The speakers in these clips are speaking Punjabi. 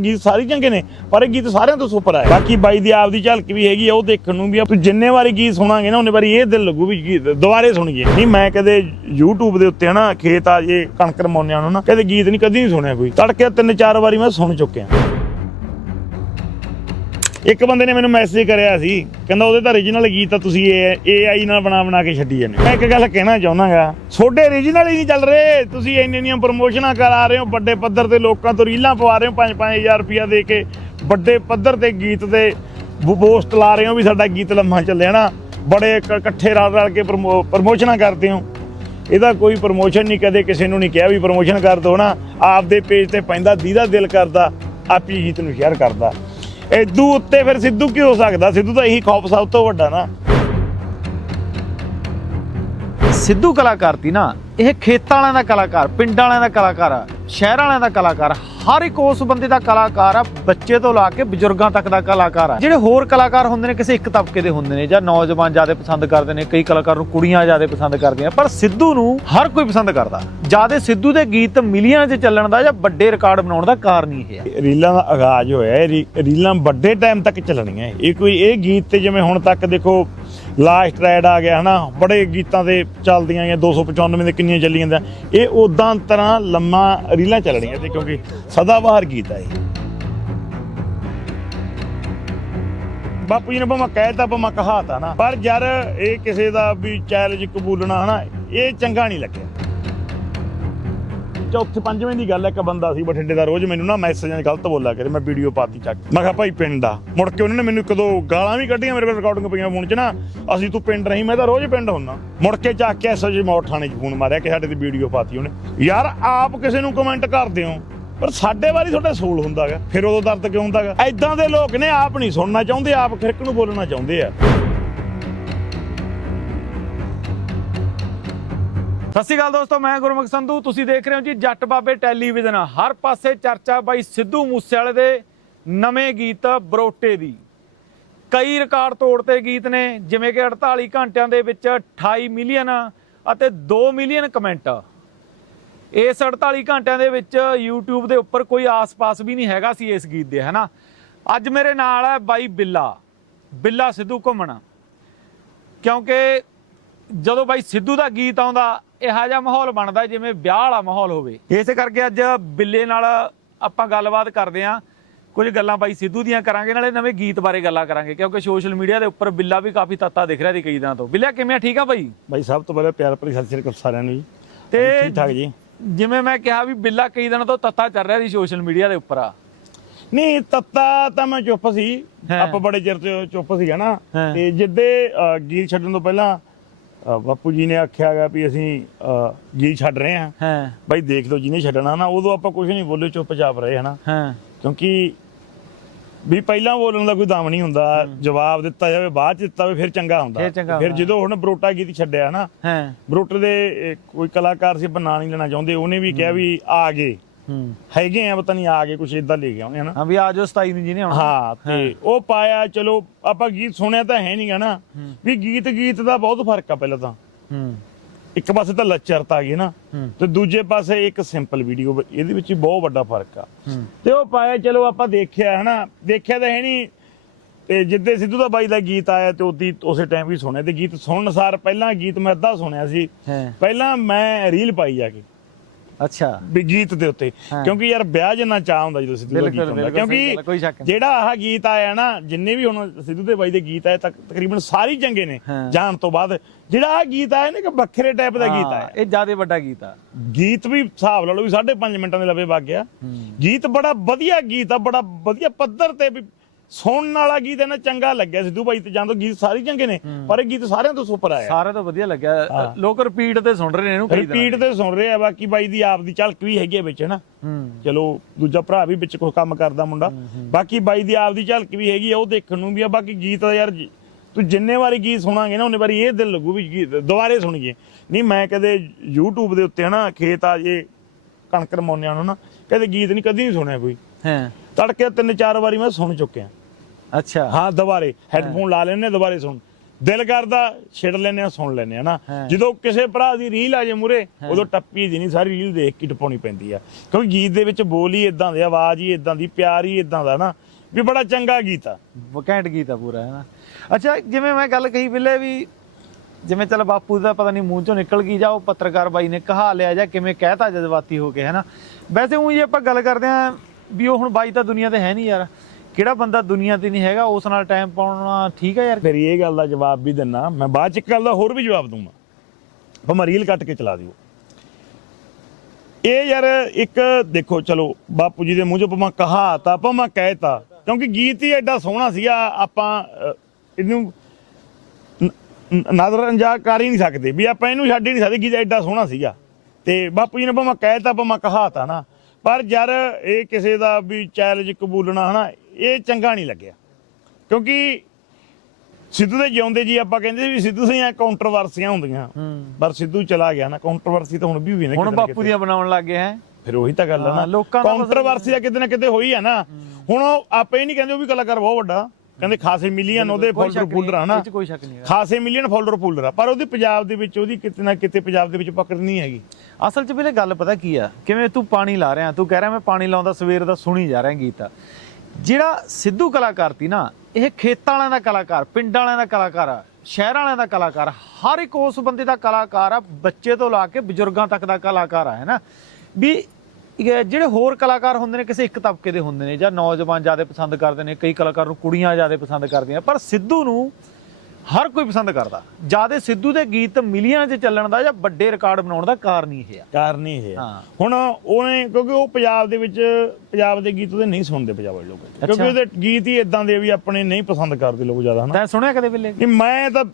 ਗੀਤ ਸਾਰੇ ਚੰਗੇ ਨੇ, ਪਰ ਇਹ ਗੀਤ ਸਾਰਿਆਂ ਤੋਂ ਸੁਪਰ ਹੈ ਬਾਕੀ ਬਾਈ ਦੀ ਆਪਦੀ ਝਲਕ ਵੀ ਹੈਗੀ ਆ, ਉਹ ਦੇਖਣ ਨੂੰ ਵੀ ਆ। ਤੂੰ ਜਿੰਨੇ ਵਾਰੀ ਗੀਤ ਸੁਣਾਂਗੇ ਨਾ ਉਹਨੇ ਵਾਰੀ ਇਹ ਦਿਲ ਲੱਗੂ ਵੀ ਗੀਤ ਦੁਬਾਰੇ ਸੁਣੀਏ। ਨਹੀਂ, ਮੈਂ ਕਦੇ YouTube ਦੇ ਉੱਤੇ ਹਨਾ, ਖੇਤ ਆ ਜੇ ਕਣਕ ਰਮਾਉਂਿਆਂ ਨੂੰ ਨਾ, ਕਦੇ ਗੀਤ ਨਹੀਂ, ਕਦੀ ਨਹੀਂ ਸੁਣਿਆ ਕੋਈ। ਤੜਕੇ ਤਿੰਨ ਚਾਰ ਵਾਰੀ ਮੈਂ ਸੁਣ ਚੁੱਕਿਆ। ਇੱਕ ਬੰਦੇ ਨੇ ਮੈਨੂੰ ਮੈਸੇਜ ਕਰਿਆ ਸੀ, ਕਹਿੰਦਾ ਉਹਦੇ ਤਾਂ origignal ਗੀਤ ਤਾਂ ਤੁਸੀਂ AI ਨਾਲ ਬਣਾ ਬਣਾ ਕੇ ਛੱਡੀ ਜਾਂਦੇ ਮੈਂ ਇੱਕ ਗੱਲ ਕਹਿਣਾ ਚਾਹੁੰਦਾਗਾ ਤੁਹਾਡੇ origignal ਹੀ ਨਹੀਂ ਚੱਲ ਰਹੇ, ਤੁਸੀਂ ਇੰਨੇ ਇੰਨੀਆਂ ਪ੍ਰਮੋਸ਼ਨਾਂ ਕਰਾ ਰਹੇ ਹੋ, ਵੱਡੇ ਪੱਧਰ ਤੇ ਲੋਕਾਂ ਤੋਂ ਰੀਲਾਂ ਪਵਾ ਰਹੇ ਹੋ 5-5000 ਰੁਪਇਆ ਦੇ ਕੇ, ਵੱਡੇ ਪੱਧਰ ਤੇ ਗੀਤ ਦੇ ਪੋਸਟ ਲਾ ਰਹੇ ਹੋ ਵੀ ਸਾਡਾ ਗੀਤ ਲੰਮਾ ਚੱਲਿਆ ਨਾ ਬੜੇ ਇਕੱਠੇ ਰਲ ਰਲ ਕੇ ਪ੍ਰਮੋ- ਪ੍ਰਮੋਸ਼ਨਾਂ ਕਰਦੇ ਹੋ। ਇਹਦਾ ਕੋਈ ਪ੍ਰਮੋਸ਼ਨ ਨਹੀਂ, ਕਦੇ ਕਿਸੇ ਨੂੰ ਨਹੀਂ ਕਿਹਾ ਵੀ ਪ੍ਰਮੋਸ਼ਨ ਕਰ ਦੋ ਨਾ ਆਪਦੇ ਪੇਜ ਤੇ ਪੈਂਦਾ, ਦੀਦਾ ਦਿਲ ਕਰਦਾ, ਆਪੀ ਗੀਤ ਨੂੰ ਸ਼ੇਅਰ ਕਰਦਾ। ਇਦੂ ਉੱਤੇ ਫਿਰ ਸਿੱਧੂ ਕੀ ਹੋ ਸਕਦਾ? ਸਿੱਧੂ ਤਾਂ ਇਹੀ ਖੌਫ ਸਭ ਤੋਂ ਵੱਡਾ ਨਾ। ਸਿੱਧੂ ਕਲਾਕਾਰ ਤੀ ਨਾ, ਇਹ ਖੇਤਾਂ ਵਾਲਿਆਂ ਦਾ ਕਲਾਕਾਰ, ਪਿੰਡਾਂ ਵਾਲਿਆਂ ਦਾ ਕਲਾਕਾਰ ਆ ਸ਼ਹਿਰਾਂ ਵਾਲਿਆਂ ਦਾ ਕਲਾਕਾਰ, ਹਰ ਇੱਕ ਉਸ ਬੰਦੇ ਦਾ ਕਲਾਕਾਰ ਆ, ਬੱਚੇ ਤੋਂ ਲਾ ਕੇ ਬਜ਼ੁਰਗਾਂ ਤੱਕ ਦਾ ਕਲਾਕਾਰ ਆ। ਜਿਹੜੇ ਹੋਰ ਕਲਾਕਾਰ ਹੁੰਦੇ ਨੇ, ਕਿਸੇ ਇੱਕ ਤਬਕੇ ਦੇ ਹੁੰਦੇ ਨੇ, ਜਾਂ ਨੌਜਵਾਨ ਜ਼ਿਆਦਾ ਪਸੰਦ ਕਰਦੇ ਨੇ, ਕਈ ਕਲਾਕਾਰ ਨੂੰ ਕੁੜੀਆਂ ਜ਼ਿਆਦਾ ਪਸੰਦ ਕਰਦੀਆਂ, ਪਰ ਸਿੱਧੂ ਨੂੰ ਹਰ ਕੋਈ ਪਸੰਦ ਕਰਦਾ। ਜ਼ਿਆਦਾ ਸਿੱਧੂ ਦੇ ਗੀਤ ਮਿਲੀਅਨ 'ਚ ਚੱਲਣ ਦਾ ਜਾਂ ਵੱਡੇ ਰਿਕਾਰਡ ਬਣਾਉਣ ਦਾ ਕਾਰਨ ਹੀ ਇਹ ਆ। ਰੀਲਾਂ ਦਾ ਆਗਾਜ਼ ਹੋਇਆ ਰੀਲਾਂ ਵੱਡੇ ਟਾਈਮ ਤੱਕ ਚੱਲਣੀਆਂ ਇਹ ਕੋਈ ਇਹ ਗੀਤ ਤੇ ਜਿਵੇਂ ਹੁਣ ਤੱਕ ਦੇਖੋ ਲਾਸਟ ਰਾਈਡ ਆ ਗਿਆ, ਹਨਾ? ਬੜੇ ਗੀਤਾਂ ਤੇ ਚੱਲਦੀਆਂ ਜਾਂ 295 ਦੇ ਕਿੰਨੀਆਂ ਚੱਲੀ ਜਾਂਦੀਆਂ ਇਹ ਉਦਾਂ ਤਰ੍ਹਾਂ ਲੰਮਾ ਰੀਲਾਂ ਚੱਲਣੀਆਂ ਤੇ ਕਿਉਂਕਿ ਸਦਾ ਬਹਾਰ ਗੀਤ ਆ ਇਹ। ਬਾਪੂ ਜੀ ਨੇ ਭਾਵੇਂ ਕਹਿਤਾ ਭਾਵੇਂ ਕਹਾਤਾ ਨਾ ਪਰ ਯਾਰ, ਇਹ ਕਿਸੇ ਦਾ ਵੀ ਚੈਲੰਜ ਕਬੂਲਣਾ, ਹਨਾ? ਇਹ ਚੰਗਾ ਨਹੀਂ ਲੱਗਿਆ। ਚੌਥੇ ਪੰਜਵੇਂ ਦੀ ਗੱਲ ਹੈ, ਇੱਕ ਬੰਦਾ ਸੀ ਬਠਿੰਡੇ ਦਾ ਰੋਜ਼ ਮੈਨੂੰ ਨਾ ਮੈਸੇਜਾਂ 'ਚ ਗਲਤ ਬੋਲਿਆ ਕਰੇ ਮੈਂ ਵੀਡੀਓ ਪਾਤੀ ਚੱਕ। ਮੈਂ ਕਿਹਾ ਭਾਈ ਪਿੰਡ ਦਾ ਮੁੜ ਕੇ ਉਹਨਾਂ ਨੇ ਮੈਨੂੰ ਕਦੋਂ ਗਾਲਾਂ ਵੀ ਕੱਢੀਆਂ ਮੇਰੇ ਕੋਲ ਰਿਕਾਰਡਿੰਗ ਪਈਆਂ ਫੋਨ 'ਚ ਨਾ। ਅਸੀਂ ਤੂੰ ਪਿੰਡ ਰਹੀ ਮੈਂ ਤਾਂ ਰੋਜ਼ ਪਿੰਡ ਹੁੰਨਾ। ਮੁੜ ਕੇ ਚੱਕ ਕੇ ਐਸਓ ਮੌੜ ਥਾਣੇ 'ਚ ਫੋਨ ਮਾਰਿਆ ਕਿ ਸਾਡੇ ਤੇ ਵੀਡੀਓ ਪਾਤੀ ਉਹਨੇ। ਯਾਰ ਆਪ ਕਿਸੇ ਨੂੰ ਕਮੈਂਟ ਕਰਦੇ ਹੋ? ਪਰ ਸਾਡੇ ਵਾਰੀ ਤੁਹਾਡਾ ਸੋਲ ਹੁੰਦਾਗਾ। ਫਿਰ ਉਦੋਂ ਦਰਦ ਕਿਉਂ ਹੁੰਦਾਗਾ? ਐਦਾਂ ਦੇ ਲੋਕ ਨੇ ਆਪ ਨਹੀਂ ਸੁਣਨਾ ਚਾਹੁੰਦੇ ਆਪ ਖਿਰਕ ਨੂੰ ਬੋਲਣਾ ਚਾਹੁੰਦੇ ਆ। ਸਤਿ ਸ਼੍ਰੀ ਅਕਾਲ ਦੋਸਤੋ, ਮੈਂ ਗੁਰਮੁਖ ਸੰਧੂ। ਤੁਸੀਂ ਦੇਖ ਰਹੇ ਹੋ ਜੀ ਜੱਟ ਬਾਬੇ ਟੈਲੀਵਿਜ਼ਨ। ਹਰ ਪਾਸੇ ਚਰਚਾ ਬਾਈ ਸਿੱਧੂ ਮੂਸੇਵਾਲੇ ਦੇ ਨਵੇਂ ਗੀਤ ਬਰੋਟੇ ਦੀ। ਕਈ ਰਿਕਾਰਡ ਤੋੜਤੇ ਗੀਤ ਨੇ, ਜਿਵੇਂ ਕਿ 48 ਘੰਟਿਆਂ ਦੇ ਵਿੱਚ 28 ਮਿਲੀਅਨ ਅਤੇ 2 ਮਿਲੀਅਨ ਕਮੈਂਟ। ਇਸ 48 ਘੰਟਿਆਂ ਦੇ ਵਿੱਚ YouTube ਦੇ ਉੱਪਰ ਕੋਈ ਆਸ-ਪਾਸ ਵੀ ਨਹੀਂ ਹੈਗਾ ਸੀ ਇਸ ਗੀਤ ਦੇ, ਹੈਨਾ? ਅੱਜ ਮੇਰੇ ਨਾਲ ਹੈ ਬਾਈ ਬਿੱਲਾ। ਬਿੱਲਾ ਸਿੱਧੂ ਘੁੰਮਣ। ਕਿਉਂਕਿ ਜਦੋਂ ਬਾਈ ਸਿੱਧੂ ਦਾ ਗੀਤ ਆਉਂਦਾ ਇਹੋ ਜਿਹਾ ਮਾਹੌਲ ਬਣਦਾ ਜਿਵੇਂ ਵਿਆਹ ਵਾਲਾ ਮਾਹੌਲ ਹੋਵੇ। ਇਸੇ ਕਰਕੇ ਅੱਜ ਬਿੱਲੇ ਨਾਲ ਆਪਾਂ ਗੱਲਬਾਤ ਕਰਦੇ ਆਂ ਕੁਝ ਗੱਲਾਂ ਬਾਈ ਸਿੱਧੂ ਦੀਆਂ ਕਰਾਂਗੇ ਨਾਲੇ ਨਵੇਂ ਗੀਤ ਬਾਰੇ ਗੱਲਾਂ ਕਰਾਂਗੇ ਕਿਉਂਕਿ ਸੋਸ਼ਲ ਮੀਡੀਆ ਦੇ ਉੱਪਰ ਬਿੱਲਾ ਵੀ ਕਾਫੀ ਤੱਤਾ ਦਿਖ ਰਿਹਾ ਸੀ ਕਈ ਦਿਨਾਂ ਤੋਂ। ਬਿੱਲਿਆ ਕਿਵੇਂ ਆ? ਠੀਕ ਆ ਬਾਈ? ਬਾਈ ਸਭ ਤੋਂ ਪਹਿਲਾਂ ਪਿਆਰ ਭਰੀ ਸਤਿ ਸ਼੍ਰੀ ਅਕਾਲ ਸਾਰਿਆਂ ਨੂੰ ਜੀ। ਤੇ ਠੀਕ ਠਾਕ ਜੀ। ਜਿਵੇਂ ਮੈਂ ਕਿਹਾ ਵੀ ਬਿੱਲਾ ਕਈ ਦਿਨਾਂ ਤੋਂ ਤੱਤਾ ਚੱਲ ਰਿਹਾ ਸੀ ਸੋਸ਼ਲ ਮੀਡੀਆ ਦੇ ਉੱਪਰ ਆ। ਨਹੀਂ ਤੱਤਾ ਤਾਂ ਮੈਂ ਚੁੱਪ ਸੀ। ਆਪਾਂ ਬੜੇ ਚਿਰ ਤੋਂ ਚੁੱਪ ਸੀਗਾ ਨਾ। ਹਾਂ। ਤੇ ਜਿੱਦੇ ਗੀਤ ਛੱਡਣ ਤੋਂ ਪਹਿਲਾਂ ਬਾਪੂ ਜੀ ਨੇ ਆਖਿਆਗਾ ਵੀ ਅਸੀਂ ਗੀਤ ਛੱਡ ਰਹੇ ਹਾਂ। ਹਾਂ। ਬਾਈ ਦੇਖ ਲਓ ਜਿਹਨੇ ਛੱਡਣਾ ਨਾ ਉਦੋਂ ਆਪਾਂ ਕੁਝ ਨਹੀਂ ਬੋਲੇ ਚੁੱਪਚਾਪ ਰਹੇ ਹਨਾ? ਹਾਂ। ਕਿਉਂਕਿ ਵੀ ਪਹਿਲਾਂ ਬੋਲਣ ਦਾ ਕੋਈ ਦਮ ਨਹੀਂ ਹੁੰਦਾ। ਜਵਾਬ ਦਿੱਤਾ ਜਾਵੇ ਬਾਅਦ ਚ ਦਿੱਤਾ ਜਾਵੇ ਫਿਰ ਚੰਗਾ ਹੁੰਦਾ। ਫਿਰ। ਜਦੋਂ ਹੁਣ ਬਰੋਟਾ ਗੀਤ ਛੱਡਿਆ ਨਾ ਹਾਂ। ਬਰੋਟੇ ਦੇ ਕੋਈ ਕਲਾਕਾਰ ਸੀ ਨਾਂ ਨਹੀਂ ਲੈਣਾ ਚਾਹੁੰਦੇ ਉਹਨੇ ਵੀ ਕਿਹਾ ਵੀ ਆ ਗਏ। ਹੈਗੇ ਆ ਪਤਾ ਨਹੀਂ ਆ ਗਏ ਕੁਝ ਇਦਾਂ ਲੈ ਕੇ ਆਉਣੇ ਹਨਾ ਹਾਂ ਵੀ ਆ ਜਾਓ 27 ਨੂੰ ਜਿਹਨੇ ਆਉਣਾ। ਹਾਂ ਤੇ ਉਹ ਪਾਇਆ ਚਲੋ ਆਪਾਂ ਗੀਤ ਸੁਣਿਆ ਤਾਂ ਹੈ ਨਹੀਂਗਾ ਨਾ। ਵੀ ਗੀਤ ਗੀਤ ਦਾ ਬਹੁਤ ਫ਼ਰਕ ਆ ਪਹਿਲਾਂ ਤਾਂ। ਹੂੰ। ਇੱਕ ਪਾਸੇ ਤਾਂ ਲੱਚਰਤਾ ਆ ਗਈ ਨਾ ਤੇ ਦੂਜੇ ਪਾਸੇ ਇੱਕ ਸਿੰਪਲ ਵੀਡੀਓ ਇਹਦੇ ਵਿੱਚ ਬਹੁਤ ਵੱਡਾ ਫ਼ਰਕ ਆ। ਤੇ ਉਹ ਪਾਇਆ ਚਲੋ ਆਪਾਂ ਦੇਖਿਆ ਹਨਾ। ਦੇਖਿਆ ਤਾਂ ਹੈ ਨਹੀਂ ਤੇ ਜਿੱਦੇ ਸਿੱਧੂ ਦਾ ਬਾਈ ਦਾ ਗੀਤ ਆਇਆ ਤੇ ਉਹਦੀ ਉਸੇ ਟਾਈਮ ਵੀ ਸੁਣਿਆ। ਤੇ ਗੀਤ ਸੁਣਨ ਅਨੁਸਾਰ ਪਹਿਲਾਂ ਗੀਤ ਮੈਂ ਅੱਧਾ ਸੁਣਿਆ ਸੀ। ਪਹਿਲਾਂ ਮੈਂ ਰੀਲ ਪਾਈ ਜਾ ਕੇ। ਅੱਛਾ। ਵੀ ਗੀਤ ਦੇ ਉੱਤੇ। ਕਿਉਂਕਿ ਯਾਰ ਵਿਆਹ ਜਿੰਨਾ ਚਾਹ ਹੁੰਦਾ ਜਦੋਂ ਸਿੱਧੂ ਦਾ ਗੀਤ ਹੁੰਦਾ। ਕਿਉਂਕਿ ਜਿਹੜਾ ਆਹ ਗੀਤ ਆਇਆ ਨਾ ਜਿੰਨੇ ਵੀ ਹੁਣ ਸਿੱਧੂ ਦੇ ਬਾਈ ਦੇ ਗੀਤ ਆਏ ਤੱਕ ਤਕਰੀਬਨ ਸਾਰੇ ਚੰਗੇ ਨੇ। ਜਾਣ ਤੋਂ ਬਾਅਦ। ਜਿਹੜਾ ਆਹ ਗੀਤ ਆਇਆ ਨਾ ਇੱਕ ਵੱਖਰੇ ਟਾਈਪ ਦਾ ਗੀਤ ਆਇਆ। ਇਹ ਜ਼ਿਆਦਾ ਵੱਡਾ ਗੀਤ ਆ। ਗੀਤ ਵੀ ਹਿਸਾਬ ਲਾ ਲਓ ਵੀ 5.5 ਮਿੰਟਾਂ ਦੇ ਲਵੇ ਵਗ ਗਿਆ। ਗੀਤ ਬੜਾ ਵਧੀਆ ਗੀਤ ਆ ਬੜਾ ਵਧੀਆ ਪੱਧਰ ਤੇ ਵੀ ਸੁਣਨ ਵਾਲਾ ਗੀਤ ਇਹਨਾਂ ਚੰਗਾ ਲੱਗਿਆ ਸਿੱਧੂ ਬਾਈ ਤੇ ਜਾਂਦੋ ਗੀਤ ਸਾਰੇ ਚੰਗੇ ਨੇ ਪਰ ਇਹ ਗੀਤ ਸਾਰਿਆਂ ਤੋਂ ਸੁਪਰ ਆਇਆ। ਸਾਰਿਆਂ ਤੋਂ ਵਧੀਆ ਲੱਗਿਆ। ਲੋਕ ਰਿਪੀਟ ਤੇ ਸੁਣ ਰਹੇ ਨੇ ਇਹਨੂੰ ਰਿਪੀਟ ਤੇ ਸੁਣ ਰਹੇ ਆ ਬਾਕੀ ਬਾਈ ਦੀ ਆਪ ਦੀ ਝਲਕ ਵੀ ਹੈਗੀ ਆ ਵਿੱਚ ਹਨਾ। ਚਲੋ ਦੂਜਾ ਭਰਾ ਵੀ ਵਿੱਚ ਕੋਈ ਕੰਮ ਕਰਦਾ ਮੁੰਡਾ। ਬਾਕੀ ਬਾਈ ਦੀ ਆਪ ਦੀ ਝਲਕ ਵੀ ਹੈਗੀ ਆ ਉਹ ਦੇਖਣ ਨੂੰ ਵੀ ਆ। ਬਾਕੀ ਗੀਤ ਆ ਯਾਰ ਜ- ਤੂੰ ਜਿੰਨੇ ਵਾਰੀ ਗੀਤ ਸੁਣਾਂਗੇ ਨਾ ਉਹਨੇ ਵਾਰੀ ਇਹ ਦਿਲ ਲੱਗੂ ਵੀ ਗੀਤ ਦੁਬਾਰੇ ਸੁਣੀਏ। ਨਹੀਂ ਮੈਂ ਕਦੇ YouTube ਦੇ ਉੱਤੇ ਹਨਾ ਖੇਤ ਆ ਜੇ ਕਣਕ ਰਮਾਉਂਿਆਂ ਨੂੰ ਨਾ ਕਦੇ ਗੀਤ ਨਹੀਂ ਕਦੀ ਨਹੀਂ ਸੁਣਿਆ ਕੋਈ। ਹਾਂ। ਤੜਕੇ ਤਿੰਨ ਚਾਰ ਵਾਰੀ ਮੈਂ ਸੁਣ ਚੁੱਕਿਆ। ਅੱਛਾ। ਹਾਂ ਦੁਬਾਰੇ। ਹੈੱਡਫੋਨ ਲਾ ਲੈਣੇ ਦੁਬਾਰੇ ਸੁਣ। ਦਿਲ ਕਰਦਾ ਛਿੜ ਲੈਨੇ ਆ ਸੁਣ ਲੈਨੇ ਆ ਨਾ। ਜਦੋਂ ਕਿਸੇ ਭਰਾ ਦੀ ਰੀਲ ਆ ਜੇ ਮੂਰੇ ਉਦੋਂ ਟੱਪੀ ਦੀ ਨਹੀਂ ਸਾਰੀ ਰੀਲ ਦੇਖ ਕੇ ਟਪਾਉਣੀ ਪੈਂਦੀ ਆ। ਕਿਉਂਕਿ ਗੀਤ ਦੇ ਵਿੱਚ ਬੋਲ ਹੀ ਇਦਾਂ ਦੇ ਆਵਾਜ਼ ਹੀ ਇਦਾਂ ਦੀ ਪਿਆਰ ਹੀ ਇਦਾਂ ਦਾ ਨਾ। ਵੀ ਬੜਾ ਚੰਗਾ ਗੀਤ ਆ। ਵਕੈਂਟ ਗੀਤ ਆ ਪੂਰਾ ਹੈ ਨਾ। ਅੱਛਾ ਜਿਵੇਂ ਮੈਂ ਗੱਲ ਕਹੀ ਬਿੱਲੇ ਵੀ ਜਿਵੇਂ ਚਲ ਬਾਪੂ ਦਾ ਪਤਾ ਨਹੀਂ ਮੂੰਹ ਚੋਂ ਨਿਕਲ ਗਈ ਜਾਂ ਉਹ ਪੱਤਰਕਾਰ ਬਾਈ ਨੇ ਕਹਾ ਲਿਆ ਜਾਂ ਕਿਵੇਂ ਕਹਿਤਾ ਜਜ਼ਬਾਤੀ ਹੋ ਕੇ ਹੈ ਨਾ। ਵੈਸੇ ਉਹ ਜੇ ਆਪਾਂ ਗੱਲ ਕਰਦੇ ਆਂ ਵੀ ਉਹ ਹੁਣ ਬਾਈ ਤਾਂ ਦੁਨੀਆ ਤੇ ਹੈ ਨਹੀਂ ਯਾਰ। ਕਿਹੜਾ ਬੰਦਾ ਦੁਨੀਆ ਤੇ ਨਹੀਂ ਹੈਗਾ ਉਸ ਨਾਲ ਟਾਈਮ ਪਾਉਣਾ ਠੀਕ ਹੈ ਯਾਰ? ਮੇਰੀ ਇਹ ਗੱਲ ਦਾ ਜਵਾਬ ਵੀ ਦਿੰਨਾ। ਮੈਂ ਬਾਅਦ ਚ ਇੱਕ ਗੱਲ ਦਾ ਹੋਰ ਵੀ ਜਵਾਬ ਦੂੰਗਾ ਭਾਵੇਂ ਰੀਲ ਕੱਟ ਕੇ ਚਲਾ ਦਿਓ। ਇਹ ਯਾਰ ਇੱਕ ਦੇਖੋ ਚਲੋ ਬਾਪੂ ਜੀ ਦੇ ਮੂੰਹ ਚੋਂ ਭਾਵੇਂ ਕਹਾਤਾ ਭਾਵੇਂ ਕਹਿਤਾ ਕਿਉਂਕਿ ਗੀਤ ਹੀ ਐਡਾ ਸੋਹਣਾ ਸੀਗਾ ਆਪਾਂ ਅਹ, ਇਹਨੂੰ ਨਜ਼ਰ ਅੰਜਾਜ਼ ਕਰ ਹੀ ਨਹੀਂ ਸਕਦੇ। ਵੀ ਆਪਾਂ ਇਹਨੂੰ ਛੱਡ ਹੀ ਨਹੀਂ ਸਕਦੇ ਗੀਤ ਐਡਾ ਸੋਹਣਾ ਸੀਗਾ। ਤੇ ਬਾਪੂ ਜੀ ਨੇ ਭਾਵੇਂ ਕਹਿਤਾ ਭਾਵੇਂ ਕਹਾਤਾ ਨਾ। ਪਰ ਯਾਰ ਇਹ ਕਿਸੇ ਦਾ ਵੀ ਚੈਲੰਜ ਕਬੂਲਣਾ ਹਨਾ ਇਹ ਚੰਗਾ ਨਹੀਂ ਲੱਗਿਆ। ਕਿਉਂਕਿ ਸਿੱਧੂ ਦੇ ਜਿਉਂਦੇ ਜੀ ਆਪਾਂ ਕਹਿੰਦੇ ਵੀ ਸਿੱਧੂ ਦੀਆਂ ਕਾਉਂਟਰਵਰਸੀਆਂ ਹੁੰਦੀਆਂ। ਹੂੰ। ਪਰ ਸਿੱਧੂ ਚਲਾ ਗਿਆ ਨਾ ਕਾਉਂਟਰਵਰਸੀ ਤਾਂ ਹੁਣ ਵੀ ਹੋਈ ਨਾ ਹੁਣ ਬਾਪੂ ਦੀਆਂ ਬਣਾਉਣ ਲੱਗ ਹੈ। ਫਿਰ ਉਹੀ ਤਾਂ ਗੱਲ ਆ ਹਾਂ, ਨਾ ਕਾਉਂਟਰਵਰਸੀ ਤਾਂ ਕਿਤੇ ਨਾ ਕਿਤੇ ਹੋਈ ਆ ਨਾ। ਹੁਣ ਉਹ ਆਪੇ ਹੀ ਨਹੀਂ ਕਹਿੰਦੇ ਉਹ ਵੀ ਕਲਾਕਾਰ ਬਹੁਤ ਵੱਡਾ। ਕਹਿੰਦੇ ਖਾਸੇ ਮਿਲੀਅਨ ਉਹਦੇ ਸ਼ੱਕ ਫੁੱਲਰ ਆ ਨਾ। ਖਾਸੇ ਮਿਲੀਅਨ ਫੋਲੋਅਰ ਫੁੱਲਰ ਆ। ਪਰ ਉਹਦੀ ਪੰਜਾਬ ਦੇ ਵਿੱਚ ਉਹਦੀ ਕਿਤੇ ਨਾ ਕਿਤੇ ਪੰਜਾਬ ਦੇ ਵਿੱਚ ਪਕੜ ਨਹੀਂ ਹੈਗੀ। ਅਸਲ 'ਚ ਵੀਰੇ ਗੱਲ ਪਤਾ ਕੀ ਆ? ਕਿਵੇਂ ਤੂੰ ਪਾਣੀ ਲਾ ਰਿਹਾ ਤੂੰ ਕਹਿ ਰਿਹਾ ਮੈਂ ਪਾਣੀ ਲਾਉਂਦਾ ਸਵੇਰ ਦਾ ਸੁਣੀ ਜਾ ਰਿਹਾ ਗੀਤ। ਜਿਹੜਾ ਸਿੱਧੂ ਕਲਾਕਾਰ ਸੀ ਨਾ, ਇਹ ਖੇਤਾਂ ਵਾਲਿਆਂ ਦਾ ਕਲਾਕਾਰ, ਪਿੰਡਾਂ ਵਾਲਿਆਂ ਦਾ ਕਲਾਕਾਰ ਆ ਸ਼ਹਿਰਾਂ ਵਾਲਿਆਂ ਦਾ ਕਲਾਕਾਰ, ਹਰ ਇੱਕ ਉਸ ਬੰਦੇ ਦਾ ਕਲਾਕਾਰ ਆ, ਬੱਚੇ ਤੋਂ ਲਾ ਕੇ ਬਜ਼ੁਰਗਾਂ ਤੱਕ ਦਾ ਕਲਾਕਾਰ ਆ ਹੈ ਨਾ ਵੀ ਜਿਹੜੇ ਹੋਰ ਕਲਾਕਾਰ ਹੁੰਦੇ ਨੇ, ਕਿਸੇ ਇੱਕ ਤਬਕੇ ਦੇ ਹੁੰਦੇ ਨੇ ਜਾਂ ਨੌਜਵਾਨ ਜ਼ਿਆਦਾ ਪਸੰਦ ਕਰਦੇ ਨੇ, ਕਈ ਕਲਾਕਾਰ ਨੂੰ ਕੁੜੀਆਂ ਜ਼ਿਆਦਾ ਪਸੰਦ ਕਰਦੀਆਂ, ਪਰ ਸਿੱਧੂ ਨੂੰ ਹਰ ਕੋਈ ਪਸੰਦ ਕਰਦਾ। ਜ਼ਿਆਦਾ ਸਿੱਧੂ ਦੇ ਗੀਤ ਮਿਲੀਅਨ 'ਚ ਚੱਲਣ ਦਾ ਜਾਂ ਵੱਡੇ ਰਿਕਾਰਡ ਬਣਾਉਣ ਦਾ ਕਾਰਨ ਹੀ ਇਹ ਆ। ਕਾਰਨ ਹੀ ਇਹ ਆ। ਹਾਂ। ਹੁਣ ਉਹਨੇ ਕਿਉਂਕਿ ਉਹ ਪੰਜਾਬ ਦੇ ਵਿੱਚ ਪੰਜਾਬ ਦੇ ਗੀਤ ਉਹਦੇ ਨਹੀਂ ਸੁਣਦੇ ਪੰਜਾਬ ਵਾਲੇ ਲੋਕ। ਕਿਉਂਕਿ। ਉਹਦੇ ਗੀਤ ਹੀ ਇਦਾਂ ਦੇ ਵੀ ਆਪਣੇ ਨਹੀਂ ਪਸੰਦ ਕਰਦੇ ਲੋਕ ਜ਼ਿਆਦਾ ਹਨਾ। ਤੈਂ ਸੁਣਿਆ ਕਦੇ ਬਿੱਲੇ? ਨਹੀਂ ਮੈਂ ਤਾਂ